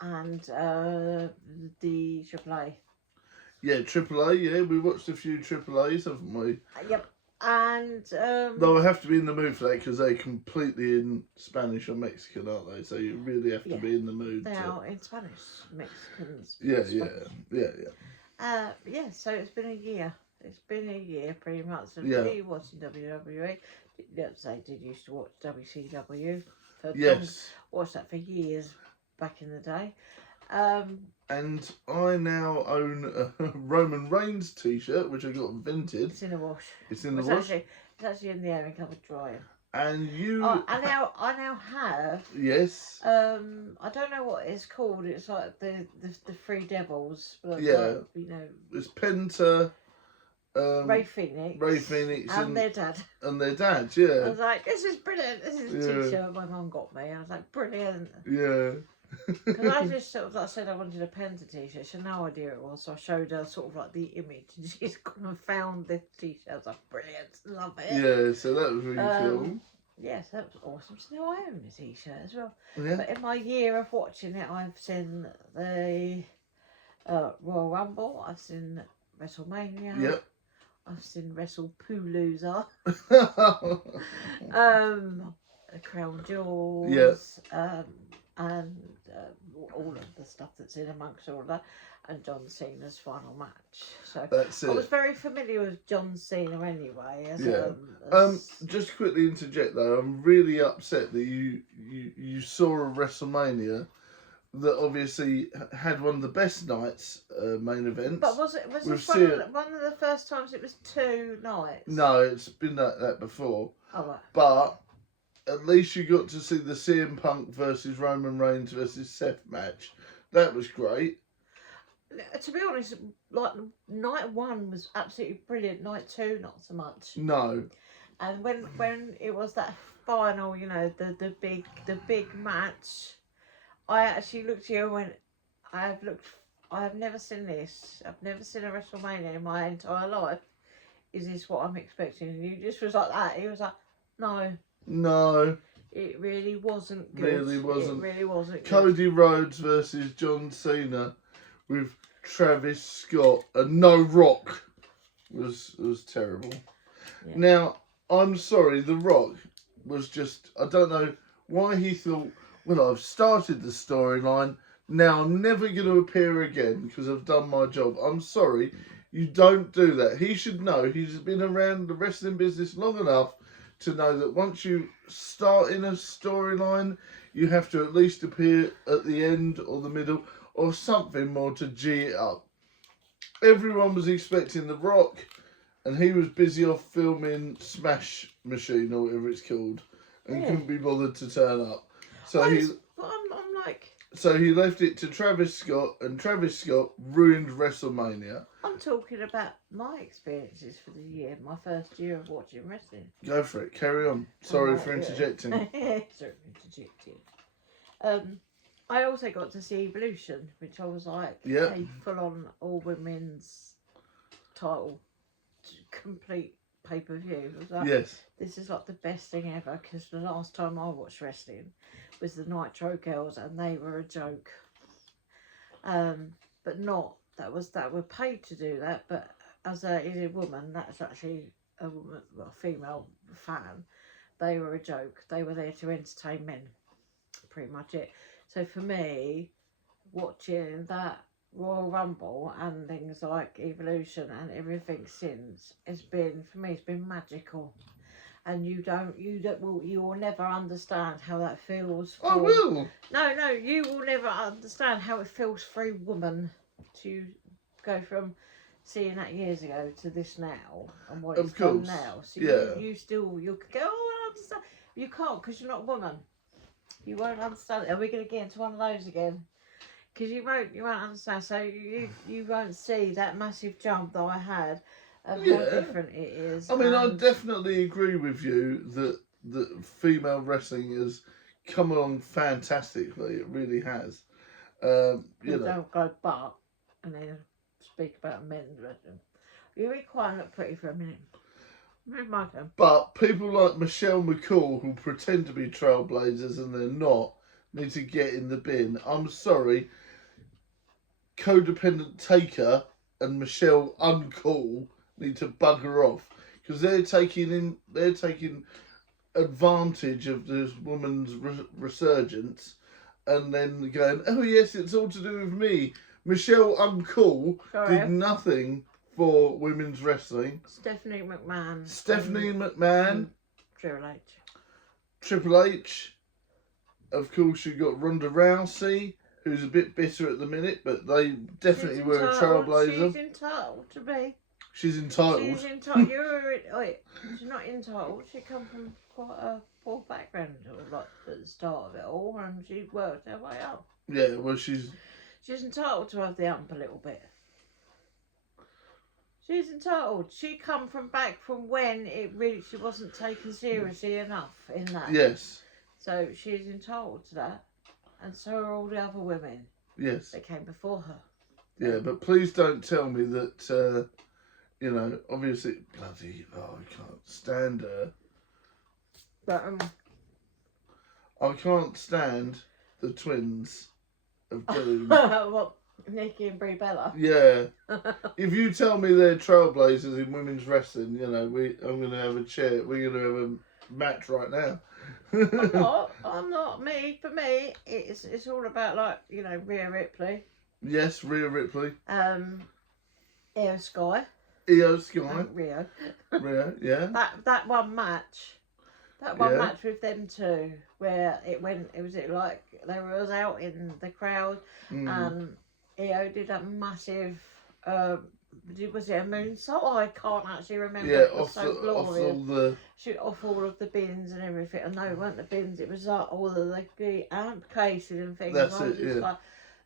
And the AAA. Yeah, AAA, yeah. We watched a few AAAs, haven't we? Yep. And though I have to be in the mood for that because they're completely in Spanish or Mexican, aren't they? So you really have to be in the mood. They are in Spanish, Mexicans. Yeah. So it's been a year. It's been a year pretty much of me watching WWE. Did used to watch WCW. Watched that for years back in the day. And I now own a Roman Reigns t-shirt, which I got vintage. It's in the wash. It's in the wash. It's actually in the airing cupboard dryer. And you... I now have... Yes. I don't know what it's called. It's like the Three Devils. But yeah. Like, it's Penta... Ray Phoenix. And their dad. And their dad, yeah. I was like, this is brilliant. This is a t-shirt my mum got me. I was like, brilliant. Yeah. Because I just sort of said I wanted a Penta t-shirt. She had no idea it was. So I showed her sort of like the image. And she's gone and found the t-shirt. I was like, brilliant. Love it. Yeah, so that was really cool. Yes, that was awesome. So now I own a t-shirt as well. Yeah. But in my year of watching it, I've seen the Royal Rumble. I've seen WrestleMania. Yep. I've seen WrestlePalooza. Crown Jewels. Yes. And all of the stuff that's in amongst all of that, and John Cena's final match. So that's it. I was very familiar with John Cena anyway. Just to quickly interject though, I'm really upset that you saw a WrestleMania that obviously had one of the best nights, main events. But was it one of the first times it was 2 nights? No, it's been that before. Oh, right. But at least you got to see the CM Punk versus Roman Reigns versus Seth match. That was great. To be honest, like night 1 was absolutely brilliant. Night 2, not so much. No. And when it was that final, the big match, I actually looked at you and went, I have never seen this. I've never seen a WrestleMania in my entire life. Is this what I'm expecting? And you just was like that. He was like, no. No. It really wasn't good. It really wasn't good. Cody Rhodes versus John Cena with Travis Scott and no Rock was terrible. Yeah. Now, I'm sorry, The Rock was just, I don't know why he thought, well, I've started the storyline. Now I'm never going to appear again because I've done my job. I'm sorry. You don't do that. He should know. He's been around the wrestling business long enough to know that once you start in a storyline, you have to at least appear at the end or the middle or something more to G it up. Everyone was expecting The Rock, and he was busy off filming Smash Machine or whatever it's called, and couldn't be bothered to turn up. So I'm like. So he left it to Travis Scott, and Travis Scott ruined WrestleMania. I'm talking about my experiences for the year, my first year of watching wrestling. Go for it. Carry on. Sorry for interjecting. Sorry for interjecting. I also got to see Evolution, which I was like a full-on all-women's title, complete pay-per-view. I was like, yes. This is like the best thing ever, because the last time I watched wrestling was the Nitro Girls, and they were a joke. But not that were paid to do that. But as a woman, that's actually a woman, well, female fan. They were a joke. They were there to entertain men. Pretty much it. So for me, watching that Royal Rumble and things like Evolution and everything since, it's been magical. And you will never understand how that feels. I will. No, you will never understand how it feels for a woman to go from seeing that years ago to this now and what it's done now. So you could go, I understand. You can't, because you're not a woman. You won't understand. Are we going to get into one of those again? Because you won't understand. So you won't see that massive jump that I had of how different it is. I mean, I definitely agree with you that female wrestling has come along fantastically. It really has. Don't go but and then speak about men's wrestling. You be quiet and look pretty for a minute. My turn. But people like Michelle McCool, who pretend to be trailblazers and they're not, need to get in the bin. I'm sorry. Codependent Taker and Michelle Uncool need to bugger off, because they're taking advantage of this woman's resurgence, and then going, oh yes, it's all to do with me. Michelle Uncool did nothing for women's wrestling. Stephanie McMahon. Triple H. Of course, you've got Ronda Rousey, who's a bit bitter at the minute, but they definitely were a trailblazer. She's entitled to be. She's entitled. She's not entitled. She come from quite a poor background, like at the start of it all, and she worked her way up. Yeah, well, she's entitled to have the hump a little bit. She's entitled. She come from back from when she wasn't taken seriously enough in that. Yes. So she's entitled to that, and so are all the other women. Yes. That came before her. Yeah, but please don't tell me that. Obviously, I can't stand her. But I can't stand the twins of Doom. What, Nikki and Brie Bella? Yeah. If you tell me they're trailblazers in women's wrestling, I'm going to have a chair. We're going to have a match right now. I'm not. For me, it's all about, like, Rhea Ripley. Yes, Rhea Ripley. Io Sky. Rio, yeah. That one match. Match with them two, where it was like they was out in the crowd, and Io did a massive, was it a moonsault? I can't actually remember. Yeah, it was so glorious. Off all of the bins and everything. And no, it weren't the bins. It was like all of the amp cases and things. That's I was it. like,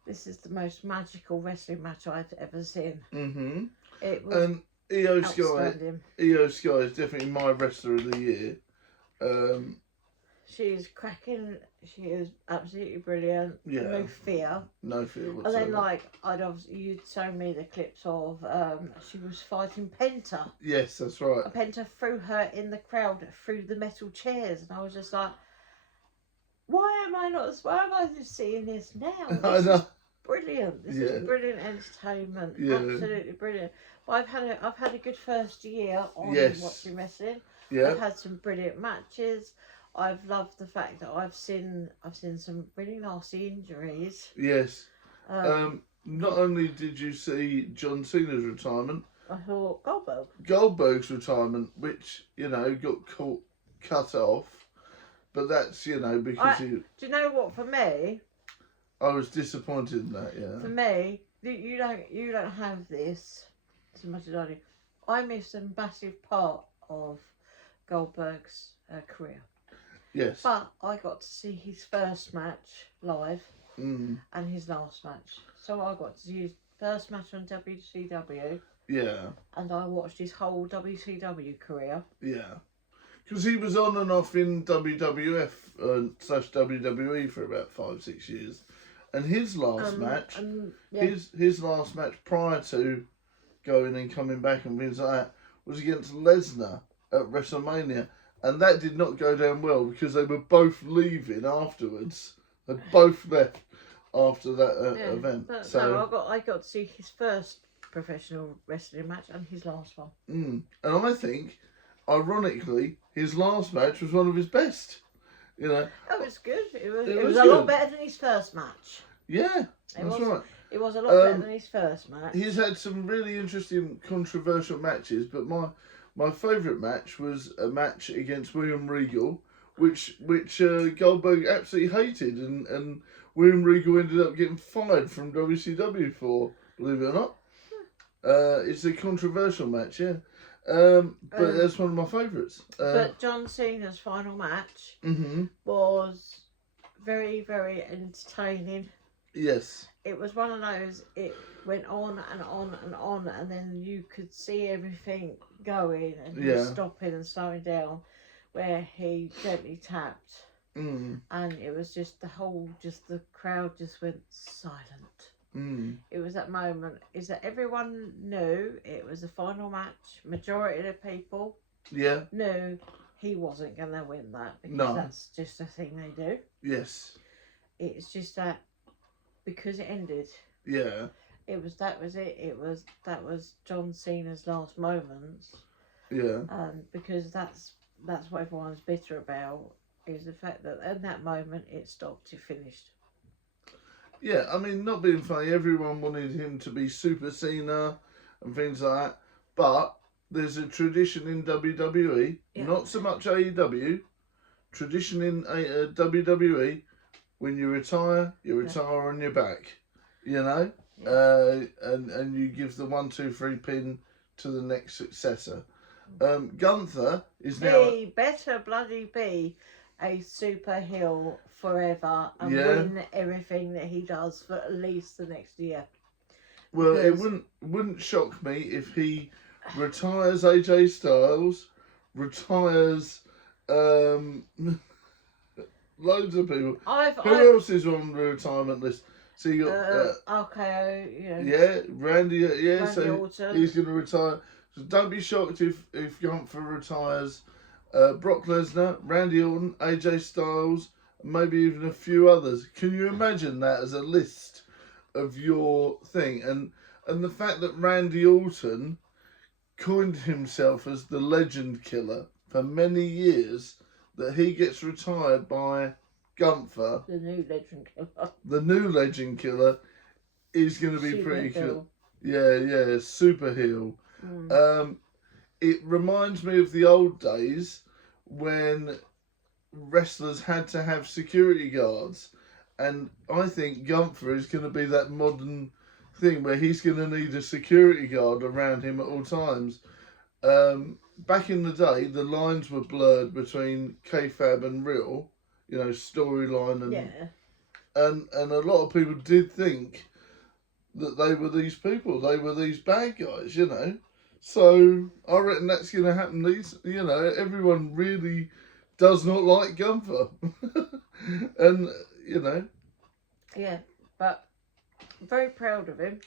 this is the most magical wrestling match I've ever seen. Mm-hmm. It was. And Io Sky is definitely my wrestler of the year. She's cracking. She is absolutely brilliant. Yeah. No fear whatsoever. And then, you'd show me the clips of she was fighting Penta. Yes, that's right. And Penta threw her in the crowd through the metal chairs, and I was just like, why am I just seeing this now? This is brilliant. This is brilliant entertainment. Yeah. Absolutely brilliant. But I've had a good first year on watching wrestling. Yeah. I've had some brilliant matches. I've loved the fact that I've seen some really nasty injuries. Yes. Not only did you see John Cena's retirement, I thought Goldberg's retirement, which got cut off, but that's because do you know what? For me, I was disappointed in that. Yeah. For me, you don't have this as much as I do. I missed a massive part of Goldberg's career. Yes. But I got to see his first match live and his last match. So I got to see his first match on WCW. Yeah. And I watched his whole WCW career. Yeah. Because he was on and off in WWF / WWE for about 5-6 years. And his last match, his last match prior to going and coming back and things like that was against Lesnar at WrestleMania. And that did not go down well because they were both leaving afterwards. They both left after that event. But so no, I got to see his first professional wrestling match and his last one. And I think, ironically, his last match was one of his best. Oh, it was good. It was a lot better than his first match. Yeah, that's right. It was a lot better than his first match. He's had some really interesting, controversial matches, but my favourite match was a match against William Regal, which Goldberg absolutely hated, and William Regal ended up getting fired from WCW for, believe it or not. It's a controversial match, yeah. But that's one of my favourites. But John Cena's final match was very, very entertaining. Yes. It was one of those, it went on and on and on, and then you could see everything going and stopping and slowing down, where he gently tapped. And it was just the crowd just went silent. It was that moment, is that everyone knew it was the final match. Majority of the people knew he wasn't going to win that, because that's just a thing they do. Yes. It's just that because it ended. Yeah. That was it. That was John Cena's last moments. Yeah. Because that's what everyone's bitter about, is the fact that at that moment it stopped, it finished. Yeah, I mean, not being funny, everyone wanted him to be Super Cena and things like that, but there's a tradition in WWE, not so much AEW, tradition in WWE, when you retire on your back, and you give the 1, 2, 3 pin to the next successor. Gunther is now... He better bloody be a super heel forever and win everything that he does for at least the next year. Well, it wouldn't shock me if he retires AJ Styles, retires loads of people. Who else is on the retirement list? So you got RKO, yeah, Randy, Randy so Orton. He's going to retire. So don't be shocked if Gunther retires. Brock Lesnar, Randy Orton, AJ Styles, maybe even a few others. Can you imagine that as a list of your thing? And the fact that Randy Orton coined himself as the Legend Killer for many years, that he gets retired by Gunther, the new Legend Killer. The new Legend Killer is going to be super pretty heel. cool. Yeah, super heel. It reminds me of the old days when wrestlers had to have security guards, and I think Gunther is going to be that modern thing where he's going to need a security guard around him at all times. Back in the day, the lines were blurred between kayfabe and real, storyline and a lot of people did think that they were these people, they were these bad guys, So I reckon that's going to happen. Everyone really does not like Gunther, and Yeah, but I'm very proud of him.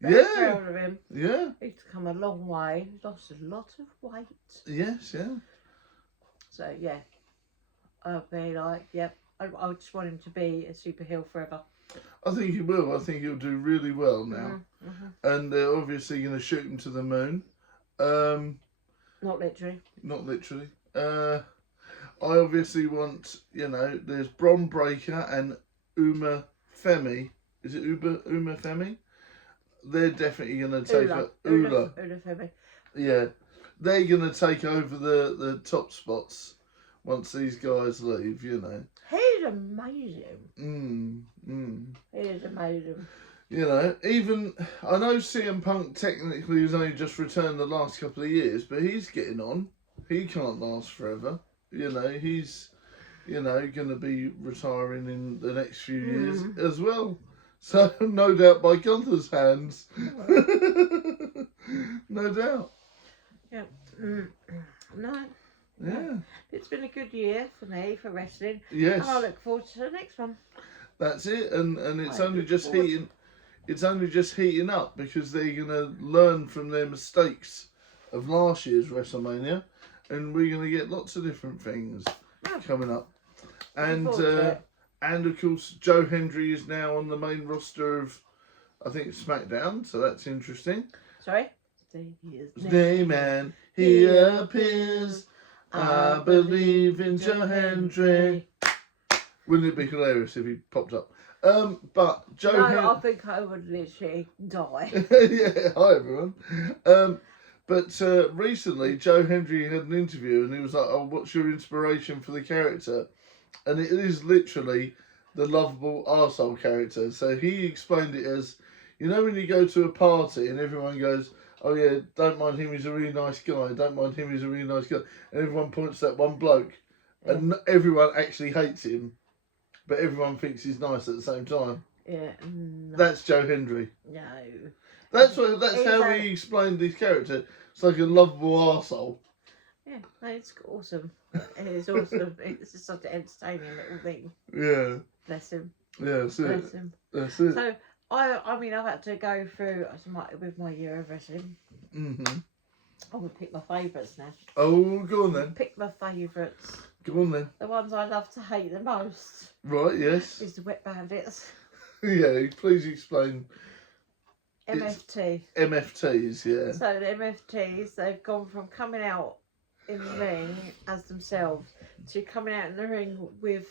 Proud of him. Yeah. He's come a long way. He's lost a lot of weight. Yes, yeah. So yeah, I'll be like, I just want him to be a super heel forever. I think he will. I think he'll do really well now. And they're obviously going to shoot him to the moon. Not literally. Not literally. I obviously want, there's Bron Breaker and Uma Femi. Is it Uma Femi? They're definitely going to take Ula. Ula Femi. Yeah, they're going to take over the top spots once these guys leave. He's amazing. He is amazing. Even I know CM Punk technically has only just returned the last couple of years, but he's getting on. He can't last forever. He's going to be retiring in the next few years as well. So no doubt by Gunther's hands. No doubt. Yeah. No. Yeah. It's been a good year for me for wrestling. Yes. And I look forward to the next one. That's it, and it's only just heating. It's only just heating up because they're gonna learn from their mistakes of last year's WrestleMania, and we're gonna get lots of different things coming up. And of course, Joe Hendry is now on the main roster of, I think, SmackDown, so that's interesting. Sorry? Man, he appears. I believe in Joe Hendry. Wouldn't it be hilarious if he popped up? But Joe Hendry... I think I would literally die. Yeah, hi everyone. But recently, Joe Hendry had an interview and he was like, oh, what's your inspiration for the character? And it is literally the lovable arsehole character. So he explained it as, when you go to a party and everyone goes, oh yeah, don't mind him, he's a really nice guy. Don't mind him, he's a really nice guy. And everyone points to that one bloke. Yeah. And everyone actually hates him. But everyone thinks he's nice at the same time. Yeah. No. That's Joe Hendry. No. That's how he explained his character. It's like a lovable arsehole. Yeah, no, it's awesome. It is awesome. It's just such an entertaining little thing. Yeah. Bless him. Yeah, that's it. Bless him. That's it. So, I mean, I've had to go through with my year of wrestling. Mm-hmm. I'm going to pick my favourites now. Oh, go on then. Pick my favourites. Go on then. The ones I love to hate the most. Right, yes. Is the Wet Bandits. Yeah, please explain. MFT. MFTs, yeah. So the MFTs, they've gone from coming out in the ring as themselves to coming out in the ring with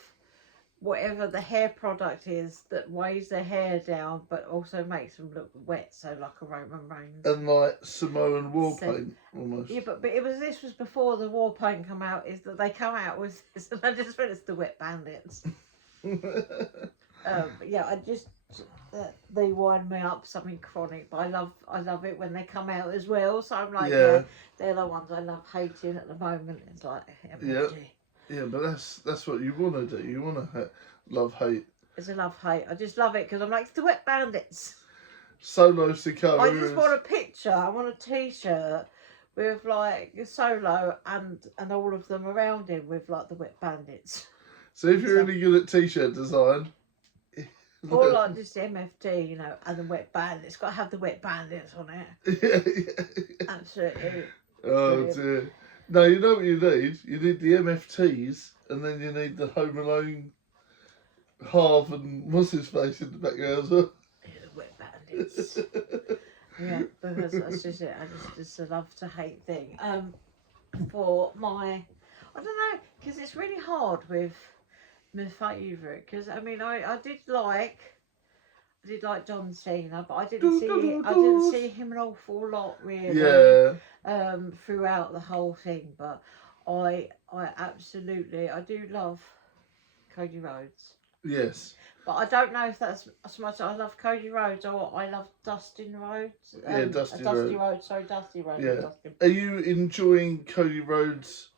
whatever the hair product is that weighs their hair down but also makes them look wet, so like a Roman Reigns. And like Samoan war paint almost. Yeah, but this was before the war paint come out, is that they come out with this, and I just went, it's the Wet Bandits. Yeah, I just they wind me up something chronic, but I love it when they come out as well. So I'm like, yeah they're the ones I love hating at the moment. It's like MFG. Yeah, but that's what you want to do. You want to love hate. It's a love hate. I just love it because I'm like, it's the Wet Bandits. Solo Sikoa. I just want a picture. I want a T-shirt with like Solo and all of them around him with like the Wet Bandits. So if you're really good at T-shirt design. Or like just MFT, and the Wet Bandits. It's got to have the Wet Bandits on it. Yeah. Absolutely. Oh brilliant. Dear. No, you know what you need? You need the MFTs, and then you need the Home Alone Harv and what's his face in the background as well. Yeah, the Wet Bandits. Yeah, because that's just it. I just a love to hate thing. For my, I don't know, because it's really hard with my favourite. Because I mean, I did like John Cena, but I didn't see him an awful lot really. Yeah. Throughout the whole thing, but I do love Cody Rhodes. Yes. But I don't know if that's as much I love Cody Rhodes or I love Dustin Rhodes. Dusty Rhodes. Sorry, Dusty Rhodes. Yeah. Are you enjoying Cody Rhodes'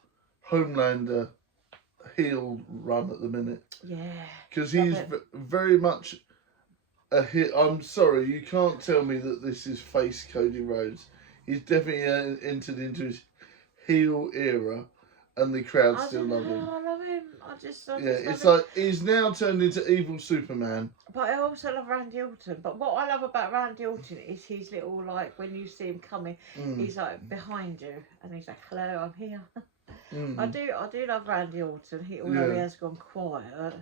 Homelander heel run at the minute? Yeah. Because he's very much a hit. I'm sorry, you can't tell me that this is face Cody Rhodes. He's definitely entered into his heel era, and the crowd still love him. I love him. It's like he's now turned into evil Superman. But I also love Randy Orton. But what I love about Randy Orton is his little, like, when you see him coming, he's like behind you, and he's like, "Hello, I'm here." I do love Randy Orton. Although he has gone quiet.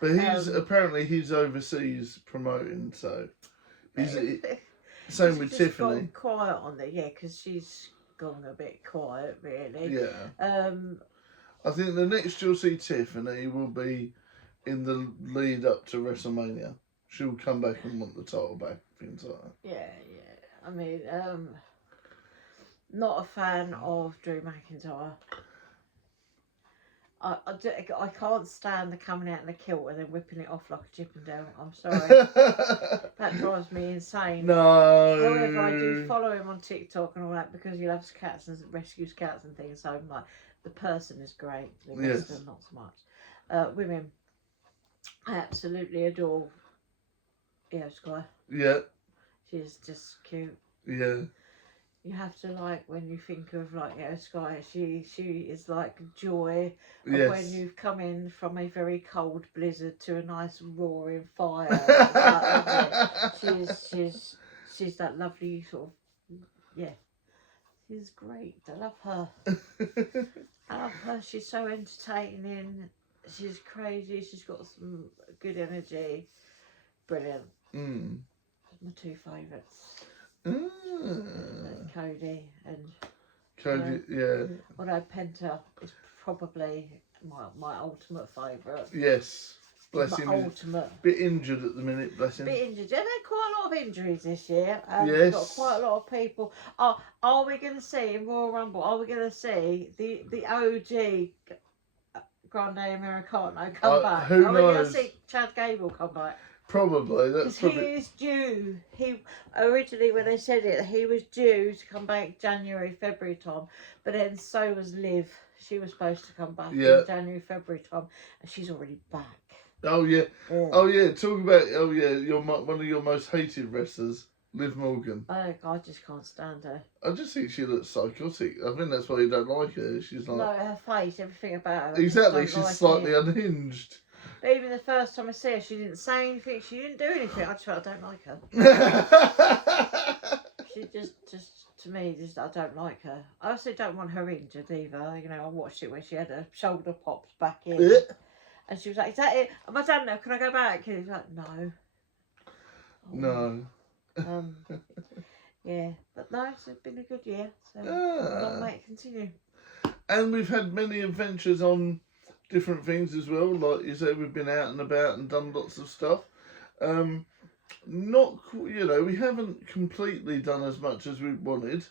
But he's overseas promoting, so he's. Same with Tiffany. Gone quiet on there, because she's gone a bit quiet, really. Yeah. I think the next you'll see Tiffany will be in the lead up to WrestleMania. She'll come back and want the title back, things like that. Yeah. I mean, not a fan of Drew McIntyre. I can't stand the coming out in a kilt and then whipping it off like a Chippendale. I'm sorry. That drives me insane. No. However, I do follow him on TikTok and all that because he loves cats and rescues cats and things. So I'm like, the person is great. The rest are not so much. Women, I absolutely adore Io Sky. Yeah. She's just cute. Yeah. You have to like when you think of like Io Sky, she is like joy of when you've come in from a very cold blizzard to a nice roaring fire. She's that lovely sort of she's great. I love her. I love her. She's so entertaining. She's crazy. She's got some good energy. Brilliant. My two favourites. Cody and although Penta is probably my ultimate favourite. Yes, bless him. Ultimate. Bit injured at the minute, bless him. Bit injured. They've had quite a lot of injuries this year. Yes. We've got quite a lot of people. Are we going to see in Royal Rumble? Are we going to see the OG Grande Americano come back? Who are knows? we going to see Chad Gable come back? Probably. Because he is due. He originally, when they said it, he was due to come back January, February time. But then so was Liv. She was supposed to come back in January, February time, and she's already back. Oh yeah. Oh yeah. Talk about one of your most hated wrestlers, Liv Morgan. I just can't stand her. I just think she looks psychotic. I think that's why you don't like her. She's like her face, everything about her. Exactly. She's like slightly unhinged. But even the first time I see her, she didn't say anything. She didn't do anything. I just felt I don't like her. She just to me, I don't like her. I also don't want her injured either. You know, I watched it where she had her shoulder popped back in. And she was like, is that it? Am I done now? Can I go back? And he was like, no. No. Yeah. But no, it's been a good year. So long may it continue. And we've had many adventures on different things as well. Like you said, we've been out and about and done lots of stuff. We haven't completely done as much as we wanted.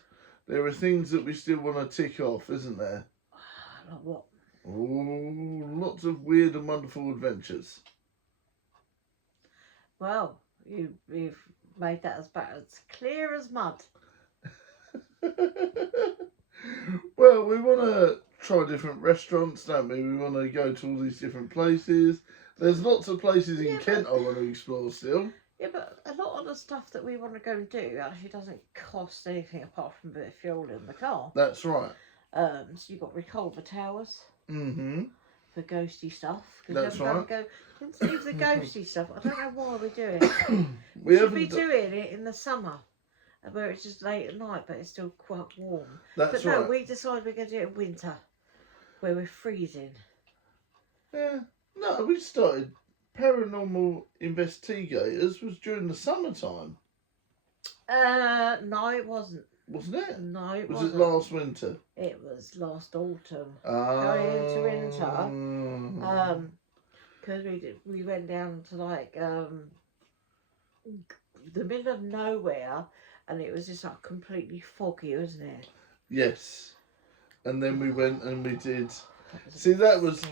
There are things that we still want to tick off, isn't there? Like what? Oh, lots of weird and wonderful adventures. Well, you've made that as clear as mud. Well, we want to try different restaurants, don't we? We want to go to all these different places. There's lots of places in Kent I want to explore still. Yeah, but a lot of the stuff that we want to go and do actually doesn't cost anything apart from a bit of fuel in the car. That's right. So you've got Reculver Towers. Mm-hmm. For ghosty stuff. That's right. Let's leave the ghosty stuff. I don't know why we're doing it. we should be doing it in the summer, where it's just late at night, but it's still quite warm. That's right. No, we decided we're going to do it in winter, where we're freezing. Yeah. No, we started Paranormal Investigators was during the summertime. No, it wasn't. Wasn't it? No, it wasn't. Was it last winter? It was last autumn. Going into winter. Because we went down to like the middle of nowhere, and it was just like completely foggy, wasn't it? Yes. And then we went and we did. That was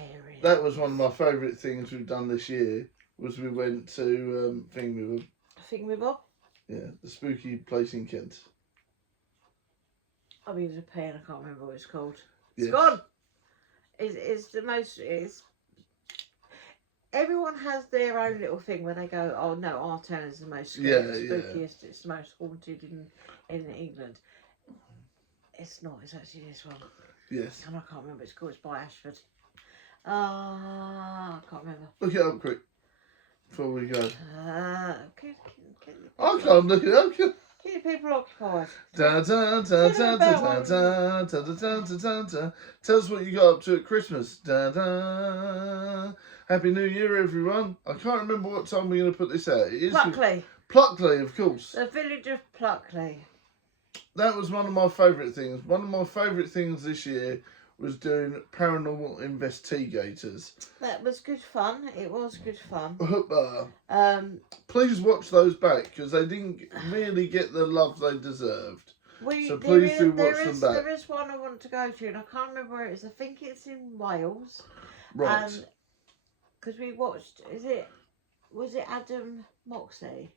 one of my favourite things we've done this year. Was we went to Thingwibbob? Yeah, the spooky place in Kent. I mean, Japan, I can't remember what it's called. It's gone! It's the most... Everyone has their own little thing where they go, oh no, our town is the most spookiest, it's the most haunted in England. It's not, it's actually this one. Yes. And I can't remember, it's called, it's by Ashford. I can't remember. Look it up quick before we go. I can't look it up. Keep people occupied. Da, da, da, da, da, da, da, da, da, da, da. Tell us what you got up to at Christmas. Da, da. Happy New Year, everyone. I can't remember what time we're going to put this out. It is Pluckley. Pluckley, of course. The village of Pluckley. That was one of my favourite things. One of my favourite things this year was doing Paranormal Investigators. That was good fun. It was good fun. Please watch those back because they didn't really get the love they deserved. So There please do watch them back. There is one I want to go to, and I can't remember where it is. I think it's in Wales. Right. Because we watched, was it Adam Moxley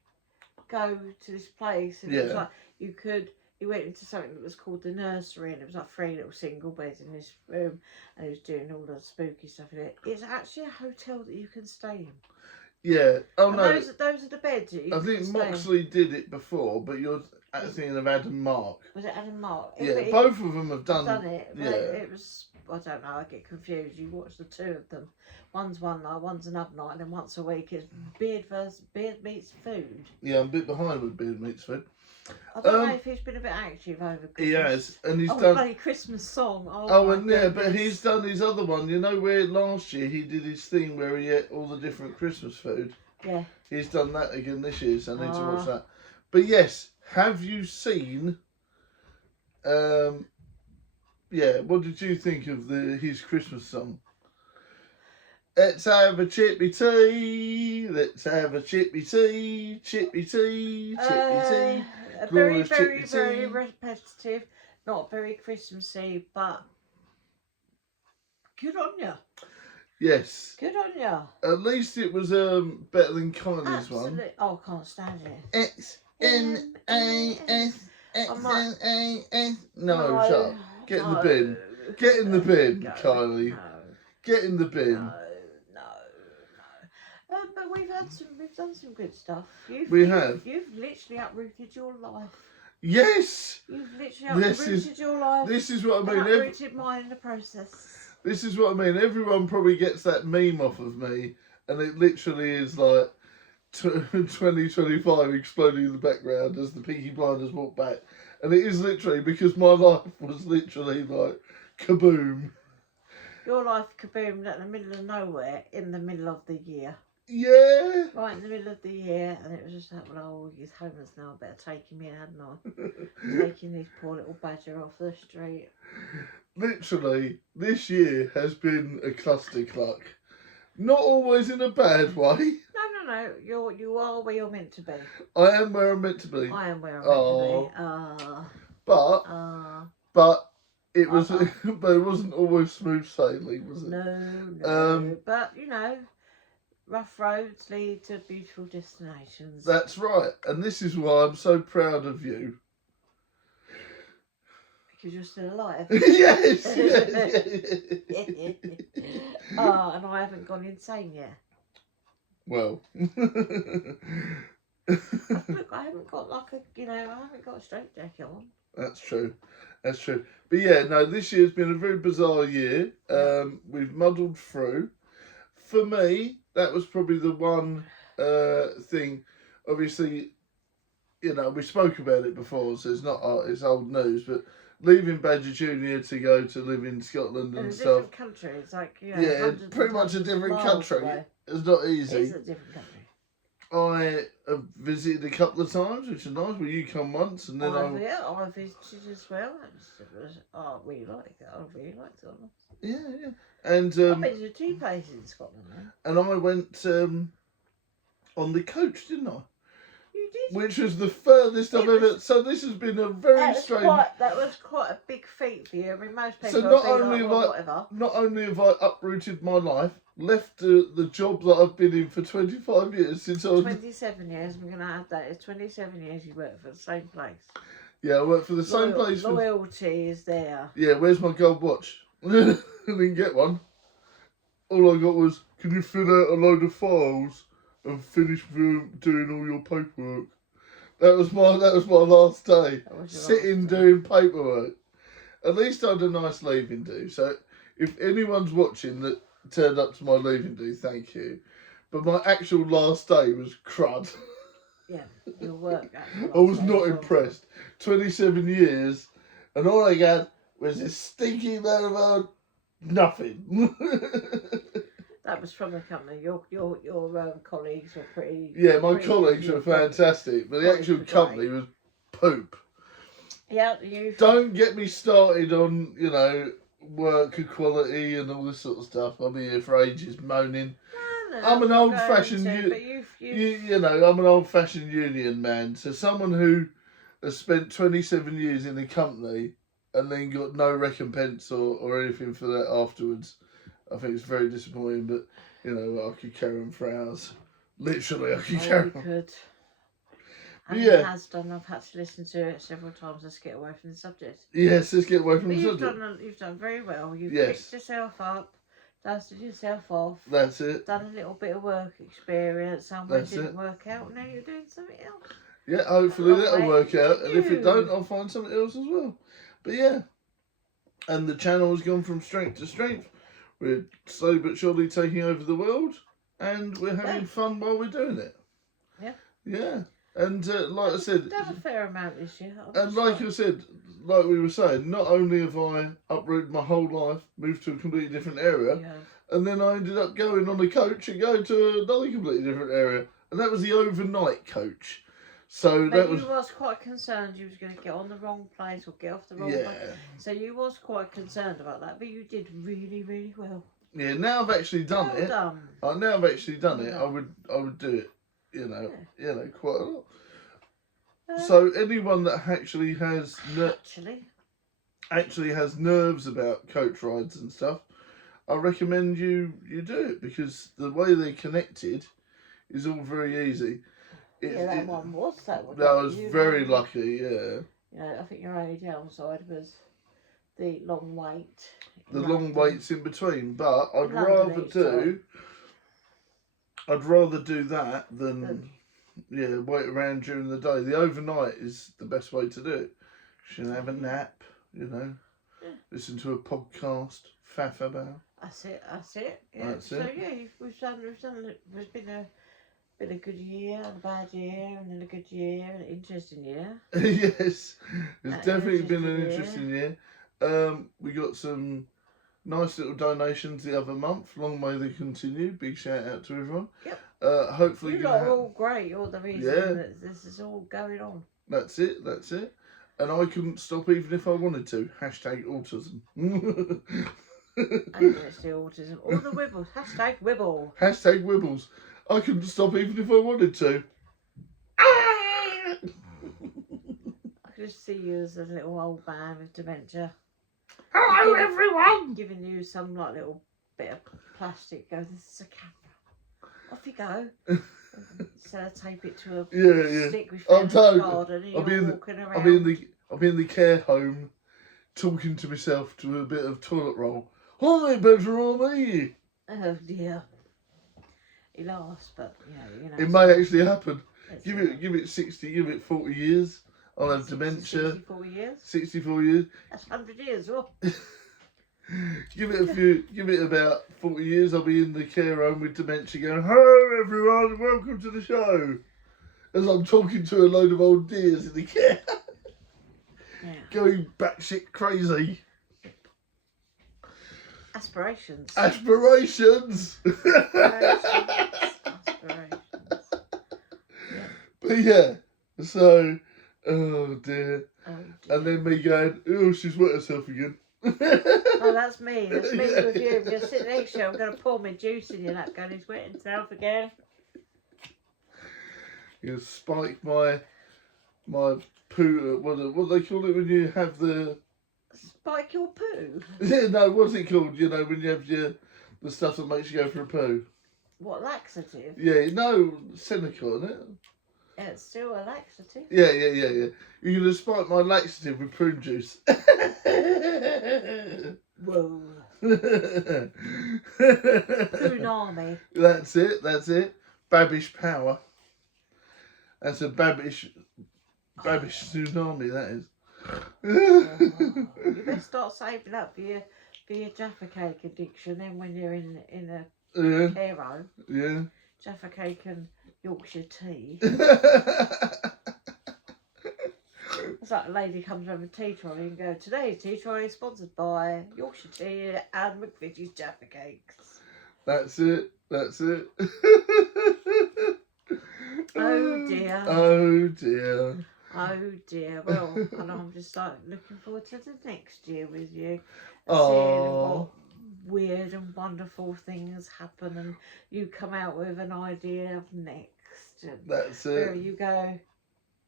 go to this place, and it was like he went into something that was called the nursery, and it was like 3 little single beds in this room, and he was doing all the spooky stuff in it. It's actually a hotel that you can stay in. Yeah. Oh and no. Those are the beds that you I think Moxley did it before, but you're thinking of Adam Mark. Was it Adam Mark? Yeah, both of them have done it. Yeah. It was, I don't know, I get confused. You watch the two of them. One's one night, one's another night, and then once a week it's beard meets food. Yeah, I'm a bit behind with beard meets food. I don't know if he's been a bit active over Christmas. He has, and he's done bloody Christmas song. But he's done his other one. You know where last year he did his thing where he ate all the different Christmas food. Yeah. He's done that again this year, so I need to watch that. But yes, have you seen? What did you think of his Christmas song? Let's have a chippy tea. Let's have a chippy tea. Chippy tea. Chippy tea. Very, very, very repetitive. Not very Christmassy, but good on you. Yes. Good on you. At least it was better than Kylie's one. Oh, I can't stand it. XNAS. XNAS. No, shut up. Get in the bin. Get in the bin, Kylie. No. Get in the bin. No. But we've done some good stuff. You've literally uprooted your life. Yes. You've literally uprooted your life. This is what I mean. Uprooted mine in the process. This is what I mean. Everyone probably gets that meme off of me, and it literally is like 2025 exploding in the background as the Peaky Blinders walk back, and it is literally because my life was literally like kaboom. Your life kaboomed at the middle of nowhere in the middle of the year. Yeah. Right in the middle of the year, and it was just like, well, he's homeless now, I better take him in, hadn't I? Taking this poor little badger off the street. Literally, this year has been a clustercluck. Not always in a bad way. No. You are where you're meant to be. I am where I'm meant to be. I am where I'm meant to be. But it was, but it wasn't always smooth sailing, was it? No. But you know, rough roads lead to beautiful destinations. That's right, and this is why I'm so proud of you. Because you're still alive. Yes. And I haven't gone insane yet. Well. Look, I haven't got I haven't got a straight jacket on. That's true. But yeah, no, this year's been a very bizarre year. We've muddled through. For me, that was probably the one thing. Obviously, we spoke about it before, so it's old news. But leaving Badger Junior to go to live in Scotland and stuff. Different country. It's like pretty much a different country. Away. It's not easy. It is a different country. I have visited a couple of times, which is nice. Well, you come once, and then I visited as well. I really liked it. Yeah. And I've been to 2 places in Scotland now. And I went on the coach, didn't I? You did. Which was the furthest I've ever. So this has been a very strange. That was quite a big feat for you. I mean, most people. So not only have I uprooted my life, left the job that I've been in for 25 years since I was 27 years. I'm going to add that. It's 27 years you worked for the same place. Yeah, I worked for the same place. Loyalty is there. Yeah, where's my gold watch? I didn't get one. All I got was, can you fill out a load of files and finish doing all your paperwork? That was my last day. Sitting doing paperwork. At least I had a nice leaving do. So if anyone's watching that turned up to my leaving do, thank you. But my actual last day was crud. Yeah, your work. I was not impressed. 27 years, and all I got was this stinky amount of nothing. That was from the company. Your colleagues were pretty. Yeah, my colleagues were fantastic, but the actual company was poop. Yeah, Don't get me started on work equality and all this sort of stuff. I'll be here for ages moaning. No, I'm an I'm not old-fashioned, going to, but you've you know, I'm an old-fashioned union man. So someone who has spent 27 years in a company and then got no recompense or anything for that afterwards, I think it's very disappointing. But you know, I could carry on for hours. Literally, I could carry on. could. But And yeah. it has done. I've had to listen to it several times. Let's get away from the subject. Yes, let's get away from But the you've subject. you've done very well. You've Yes. picked yourself up, dusted yourself off, That's it. done a little bit of work experience. Somewhere didn't work out. Now you're doing something else. Yeah, hopefully Long that'll way work to out. And if it you. don't, I'll find something else as well. But yeah. And the channel has gone from strength to strength. We're slowly but surely taking over the world. And we're having fun while we're doing it. Yeah. Yeah. And like I said... Done a fair amount this year. And like I said, like we were saying, not only have I uprooted my whole life, moved to a completely different area, and then I ended up going on a coach and going to another completely different area. And that was the overnight coach. So but that you was quite concerned you was going to get on the wrong place or get off the wrong place. So you was quite concerned about that, but you did really, really well. Yeah, now I've actually done it. Done. Now I've actually done it. I would do it. You know, quite a lot. So anyone that actually has has nerves about coach rides and stuff, I recommend you do it because the way they're connected is all very easy. That one was that one. I was very lucky. Yeah. Yeah, I think your only downside was the long wait. The long waits in between, but I'd rather do that than wait around during the day. The overnight is the best way to do it. You can have a nap, you know, listen to a podcast, faff about. That's it. Yeah. That's it. Yeah, we've done. There's been a good year, and a bad year, and then a good year, and an interesting year. Yes, it's definitely been an interesting year. We got some nice little donations the other month. Long may they continue. Big shout out to everyone. Yep. Hopefully you lot are all great. You're the reason that this is all going on. That's it. And I couldn't stop even if I wanted to. Hashtag autism. And it's the autism. All the wibbles. Hashtag wibble. Hashtag wibbles. I couldn't stop even if I wanted to. I could just see you as a little old man with dementia. Hello, everyone. Giving you some like little bit of plastic. Go, this is a camera. Off you go. Tape it to a stick with in the garden, and I'll be in the care home, talking to myself to a bit of toilet roll. Hi, better on me. Oh dear. It lasts, but you know. It may actually happen. Give it 60, give it 40 years. I'll have dementia. 64 years. 64 years. That's 100 years, well. Give it about 40 years, I'll be in the care home with dementia going, hello everyone, welcome to the show. As I'm talking to a load of old dears in the care. Going batshit crazy. Aspirations. But yeah, so, oh dear. And then me going, oh, she's wet herself again. Oh, that's me. That's me with you. If you're sitting next to you, I'm going to pour my juice in your lap, going, he's wet himself again. You spike my poo. What do they call it when you have the spike your poo? Yeah, no. What's it called? You know, when you have the stuff that makes you go for a poo. What, laxative? Yeah, no, Seneca, isn't it? Yeah, it's still a laxative. Yeah. You're going to spike my laxative with prune juice. Whoa. Tsunami. That's it. Babish power. That's a babish tsunami, that is. You better start saving up for your Jaffa cake addiction then when you're in a care home. Yeah. Jaffa cake and Yorkshire tea. It's like a lady comes around with a tea trolley and go, today's tea trolley is sponsored by Yorkshire tea and McVitie's Jaffa cakes. That's it. Oh dear. Oh dear. Oh dear. Well, and I'm just like looking forward to the next year with you. And Oh. seeing what weird and wonderful things happen, and you come out with an idea of next. And That's where it. you go,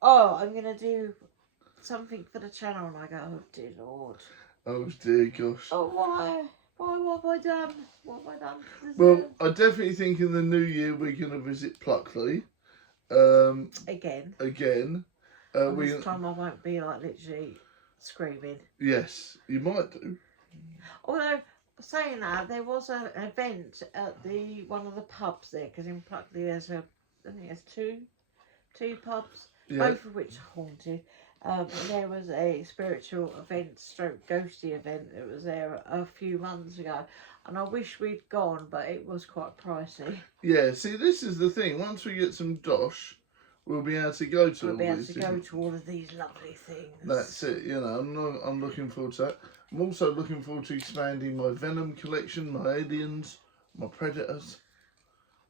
oh, I'm going to do something for the channel. And I go, oh dear Lord. Oh dear gosh. Oh, why? What have I done? What have I done to deserve? Well, I definitely think in the new year we're going to visit Pluckley. Again. This time I won't be like literally screaming. Yes, you might do. Although, saying that, there was an event at one of the pubs there, because in Pluckley I think there's two pubs, both of which are haunted. There was a spiritual event, stroke ghosty event that was there a few months ago, and I wish we'd gone, but it was quite pricey. Yeah, see, this is the thing. Once we get some dosh, we'll be able to go to all of these lovely things. That's it. You know, I'm looking forward to that. I'm also looking forward to expanding my Venom collection, my Aliens, my Predators,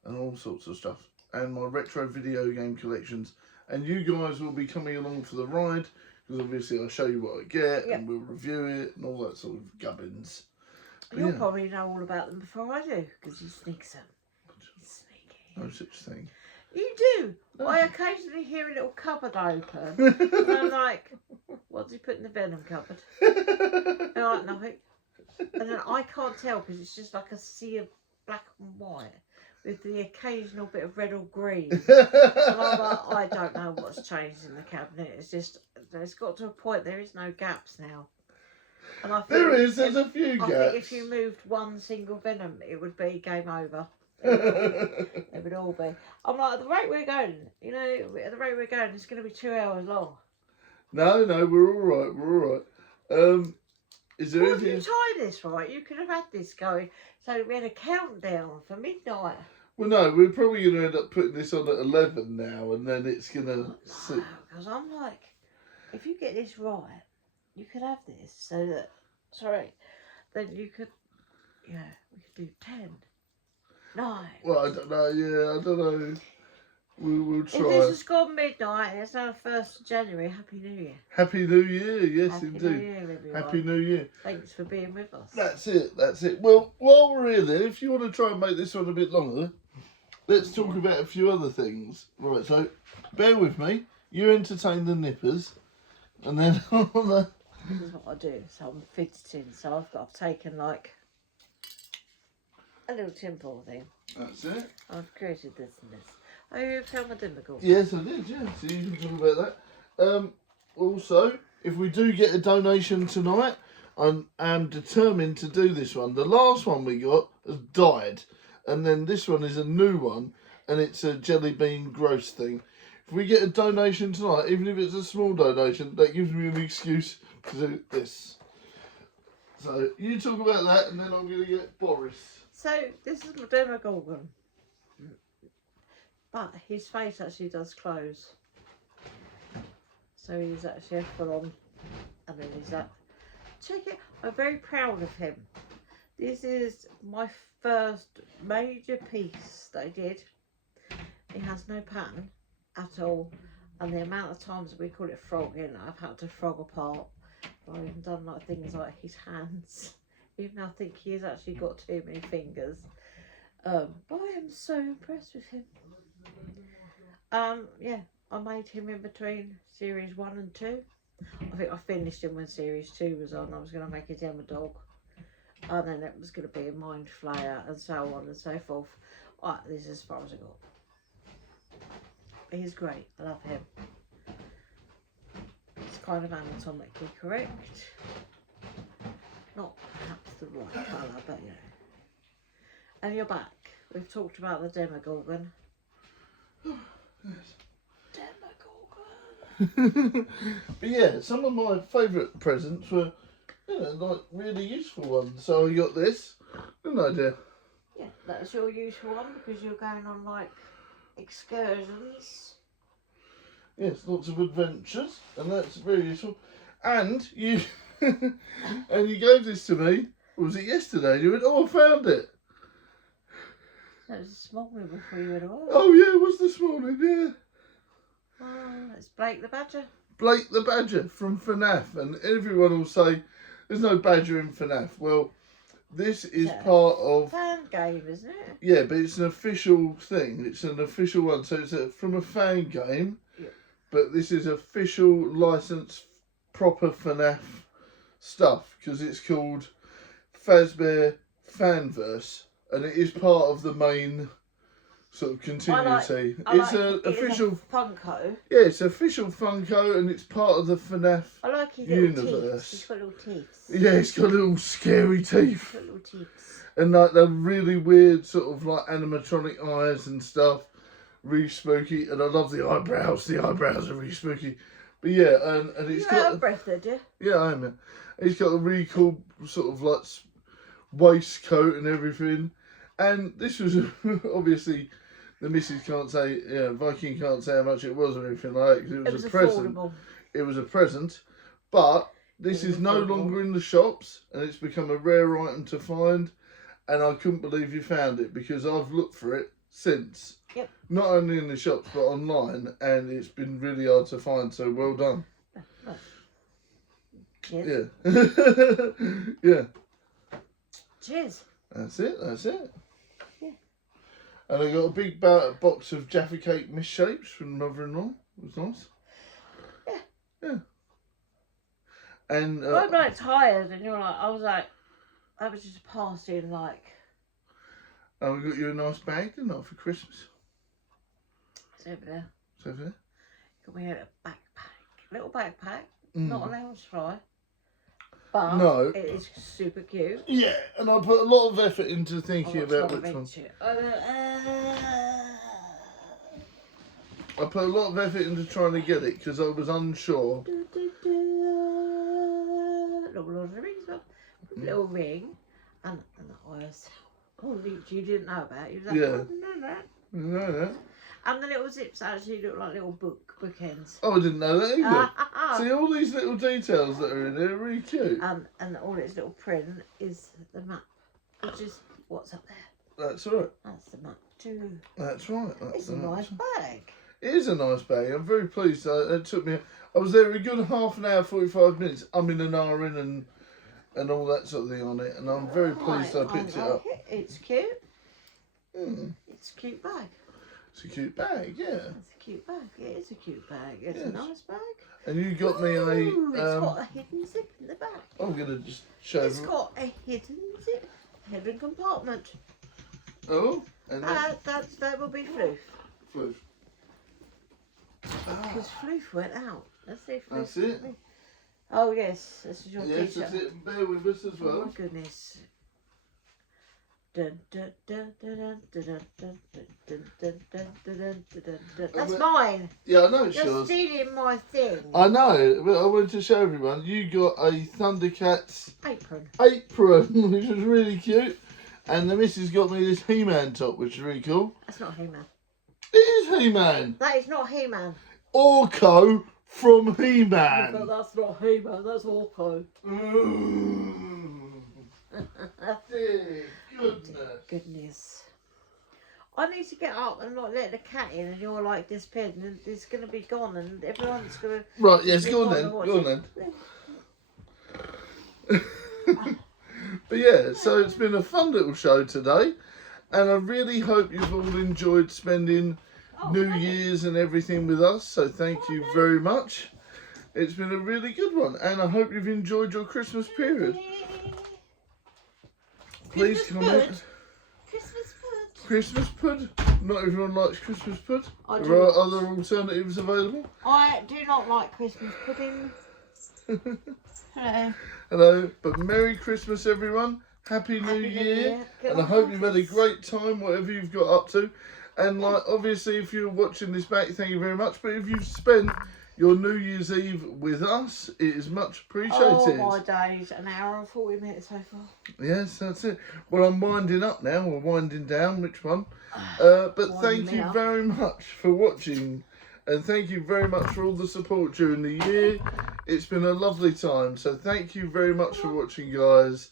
and all sorts of stuff, and my retro video game collections. And you guys will be coming along for the ride, because obviously I'll show you what I get, and we'll review it, and all that sort of gubbins. You'll probably know all about them before I do, because you sneak them. He's sneaky. No such thing. You do. No. I occasionally hear a little cupboard open, and I'm like, what's he put in the Venom cupboard? And I'm like, nothing. And then I can't tell, because it's just like a sea of black and white, with the occasional bit of red or green. And I'm like, I don't know what's changed in the cabinet. It's got to a point, there is no gaps now. And I think there's a few gaps. I think if you moved one single Venom, it would be game over. It would all be. I'm like, at the rate we're going, it's going to be 2 hours long. No, we're all right. Is there anything? If you tie this right, you could have had this going. So we had a countdown for midnight. Well, no, we're probably going to end up putting this on at 11 now, and then it's going to... No, because I'm like, if you get this right, you could have this so that, then you could, we could do 10, 9. Well, I don't know, I don't know. We'll try. If this has gone midnight and it's now the 1st of January, Happy New Year. Happy New Year, yes Happy indeed. New Year, everyone. Happy New Year. Thanks for being with us. That's it. Well, while we're here then, if you want to try and make this one a bit longer, let's talk about a few other things. Right, so bear with me. You entertain the nippers, and then on the... This is what I do. So I'm fidgeting. So I've taken like a little timbal thing. That's it. I've created this and this. Oh, you found my dimple. Yes, I did, yeah. So you can talk about that. Also, if we do get a donation tonight, I'm determined to do this one. The last one we got has died. And then this one is a new one. And it's a jelly bean gross thing. If we get a donation tonight, even if it's a small donation, that gives me an excuse to do this. So you talk about that, and then I'm going to get Boris. So this is my Demogorgon. But his face actually does close. So he's actually a full on. And then he's that. Check it. I'm very proud of him. This is my first major piece that I did. It has no pattern at all. And the amount of times that we call it frogging, I've had to frog apart. I've even done like things like his hands. Even though I think he has actually got too many fingers. But I am so impressed with him. Yeah, I made him in between series 1 and 2. I think I finished him when series 2 was on. I was going to make a demo dog, and then it was going to be a mind flayer and so on and so forth. Right, this is as far as I got. He's great. I love him. It's kind of anatomically correct. Not perhaps the right colour, but yeah. And you're back. We've talked about the Demogorgon. Demogorgon. But yeah, some of my favourite presents were, like really useful ones. So I got this. Good idea. Yeah, that's your useful one because you're going on like excursions. Yes, lots of adventures, and that's very useful. And you, and you gave this to me. Was it yesterday? You went, oh, I found it. That was this morning before you went away. Oh yeah, it was this morning. Yeah. Oh, it's Blake the Badger. Blake the Badger from FNAF, and everyone will say there's no badger in FNAF. Well, this is part of fan game, isn't it? Yeah, but it's an official thing. It's an official one, so it's from a fan game. Yeah. But this is official licensed, proper FNAF stuff because it's called Fazbear Fanverse, and it is part of the main sort of continuity. It's an official Funko. Yeah, it's official Funko, and it's part of the FNAF I like his universe. little teeth. He's got little teeth. Yeah, it's got little scary teeth. Got little teeth. And like the really weird sort of like animatronic eyes and stuff. Really spooky. And I love the eyebrows. The eyebrows are really spooky. But yeah, and it's got... You're out of breath there, dear. Yeah, I am. Yeah. He's got a really cool sort of like waistcoat and everything. And this was obviously... The missus can't say, Viking can't say how much it was or anything like that because it was a present. Affordable. It was a present. But this is no longer in the shops and it's become a rare item to find. And I couldn't believe you found it because I've looked for it since. Yep. Not only in the shops but online, and it's been really hard to find, so well done. Cheers. Yeah. Yeah. Cheers. That's it. Yeah. And I got a big box of Jaffa Cake misshapes from mother-in-law. It was nice. Yeah. Yeah. And I'm like tired, and you're like, I was like, that was just passing like. And we got you a nice bag, didn't I, for Christmas? It's over there. It's over there. Got me a backpack, little backpack, not a lounge fly, but no, it is super cute. Yeah, and I put a lot of effort into thinking about which one. I put a lot of effort into trying to get it because I was unsure. Little ring and the eyes. Oh, you didn't know about. You was like, Yeah. oh, I didn't know that. No. And the little zips actually look like little bookends. Oh, I didn't know that either. See, all these little details that are in there are really cute. And all its little print is the map, which is what's up there. That's right. That's the map too. That's right. It's a nice bag. It is a nice bag. I'm very pleased. It took me. I was there a good half an hour, 45 minutes, umming and ahhing and all that sort of thing on it, and I'm very pleased I picked it up. It's cute. Mm. It's a cute bag. It's a cute bag, yeah. It's a cute bag. It is a cute bag. It's a nice bag. And you got me It's got a hidden zip in the back. I'm gonna just show. It's got a hidden zip, hidden compartment. Oh, and that will be Floof. Floof. Because Floof went out. Let's see if Floof. That's it. Oh yes, this is your Yes, teacher. that's it. Bear with us as well. Oh my goodness. Dun, dun, dun, dun, dun, dun, dun, dun, dun, dun, dun, dun, dun. That's mine. Yeah, I know it's You're yours. stealing my thing. I know, but I wanted to show everyone. You got a Thundercats apron, which was really cute, and the missus got me this He-Man top, which is really cool. That's not He-Man. It is He-Man. That is not He-Man. Orko from He-Man. But that's not He-Man. That's Orko. Dear goodness. I need to get up and not let the cat in, and you're like disappeared, and it's going to be gone, and everyone's going to. Right, yes, go on then. Go on then. But yeah, so it's been a fun little show today, and I really hope you've all enjoyed spending New Year's and everything with us. So thank you very much. It's been a really good one, and I hope you've enjoyed your Christmas period. Please comment. Christmas pud. Not everyone likes Christmas pud. There are other alternatives available. I do not like Christmas pudding. Hello. Hello, but Merry Christmas everyone. Happy New Year. And I hope you've had a great time, whatever you've got up to. And like, obviously, if you're watching this back, thank you very much. But if you've spent your New Year's Eve with us, it is much appreciated. Oh my days, an hour and 40 minutes so far. Yes, that's it. Well, I'm winding up now, or winding down, which one? But thank you very much for watching, and thank you very much for all the support during the year. It's been a lovely time, so thank you very much for watching, guys.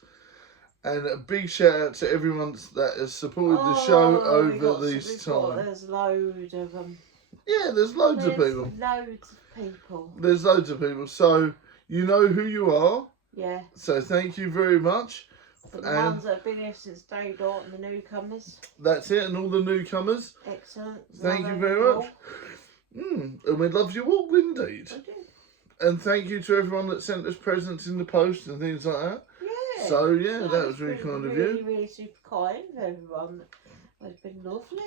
And a big shout out to everyone that has supported the show over this time. There's loads of them. Yeah, there's loads of There's people. loads of people. There's loads of people. So you know who you are. Yeah. So thank you very much. For the And ones that have been here since day dot and the newcomers. that's it, and all the newcomers. Excellent. Thank you Love very you much. all. And we love you all indeed. I do. And thank you to everyone that sent us presents in the post and things like that. Yeah. So yeah, that was really been kind of really, you. really super kind of everyone. It's been lovely.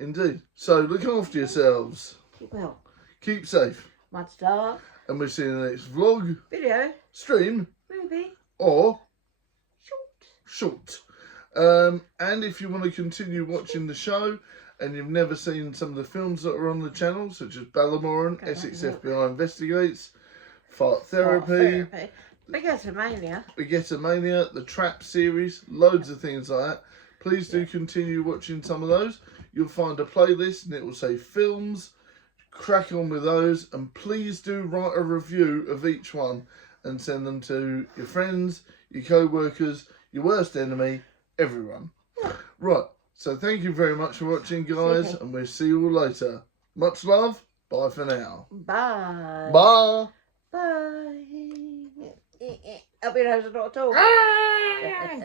Indeed. So look after yourselves. Keep well. Keep safe. Much love. And we'll see you in the next vlog, Video. stream, Movie. or Short. short. And if you want to continue watching the show and you've never seen some of the films that are on the channel, such as Ballamoran, Essex FBI Investigates, Fart Therapy, Begettomania, the Trap series, loads of things like that, please do continue watching some of those. You'll find a playlist and it will say films. Crack on with those, and please do write a review of each one and send them to your friends, your co-workers, your worst enemy, everyone. Right, so thank you very much for watching, guys, and we'll see you all later. Much love. Bye for now. Bye. Bye. Bye. I'll be nice not at all.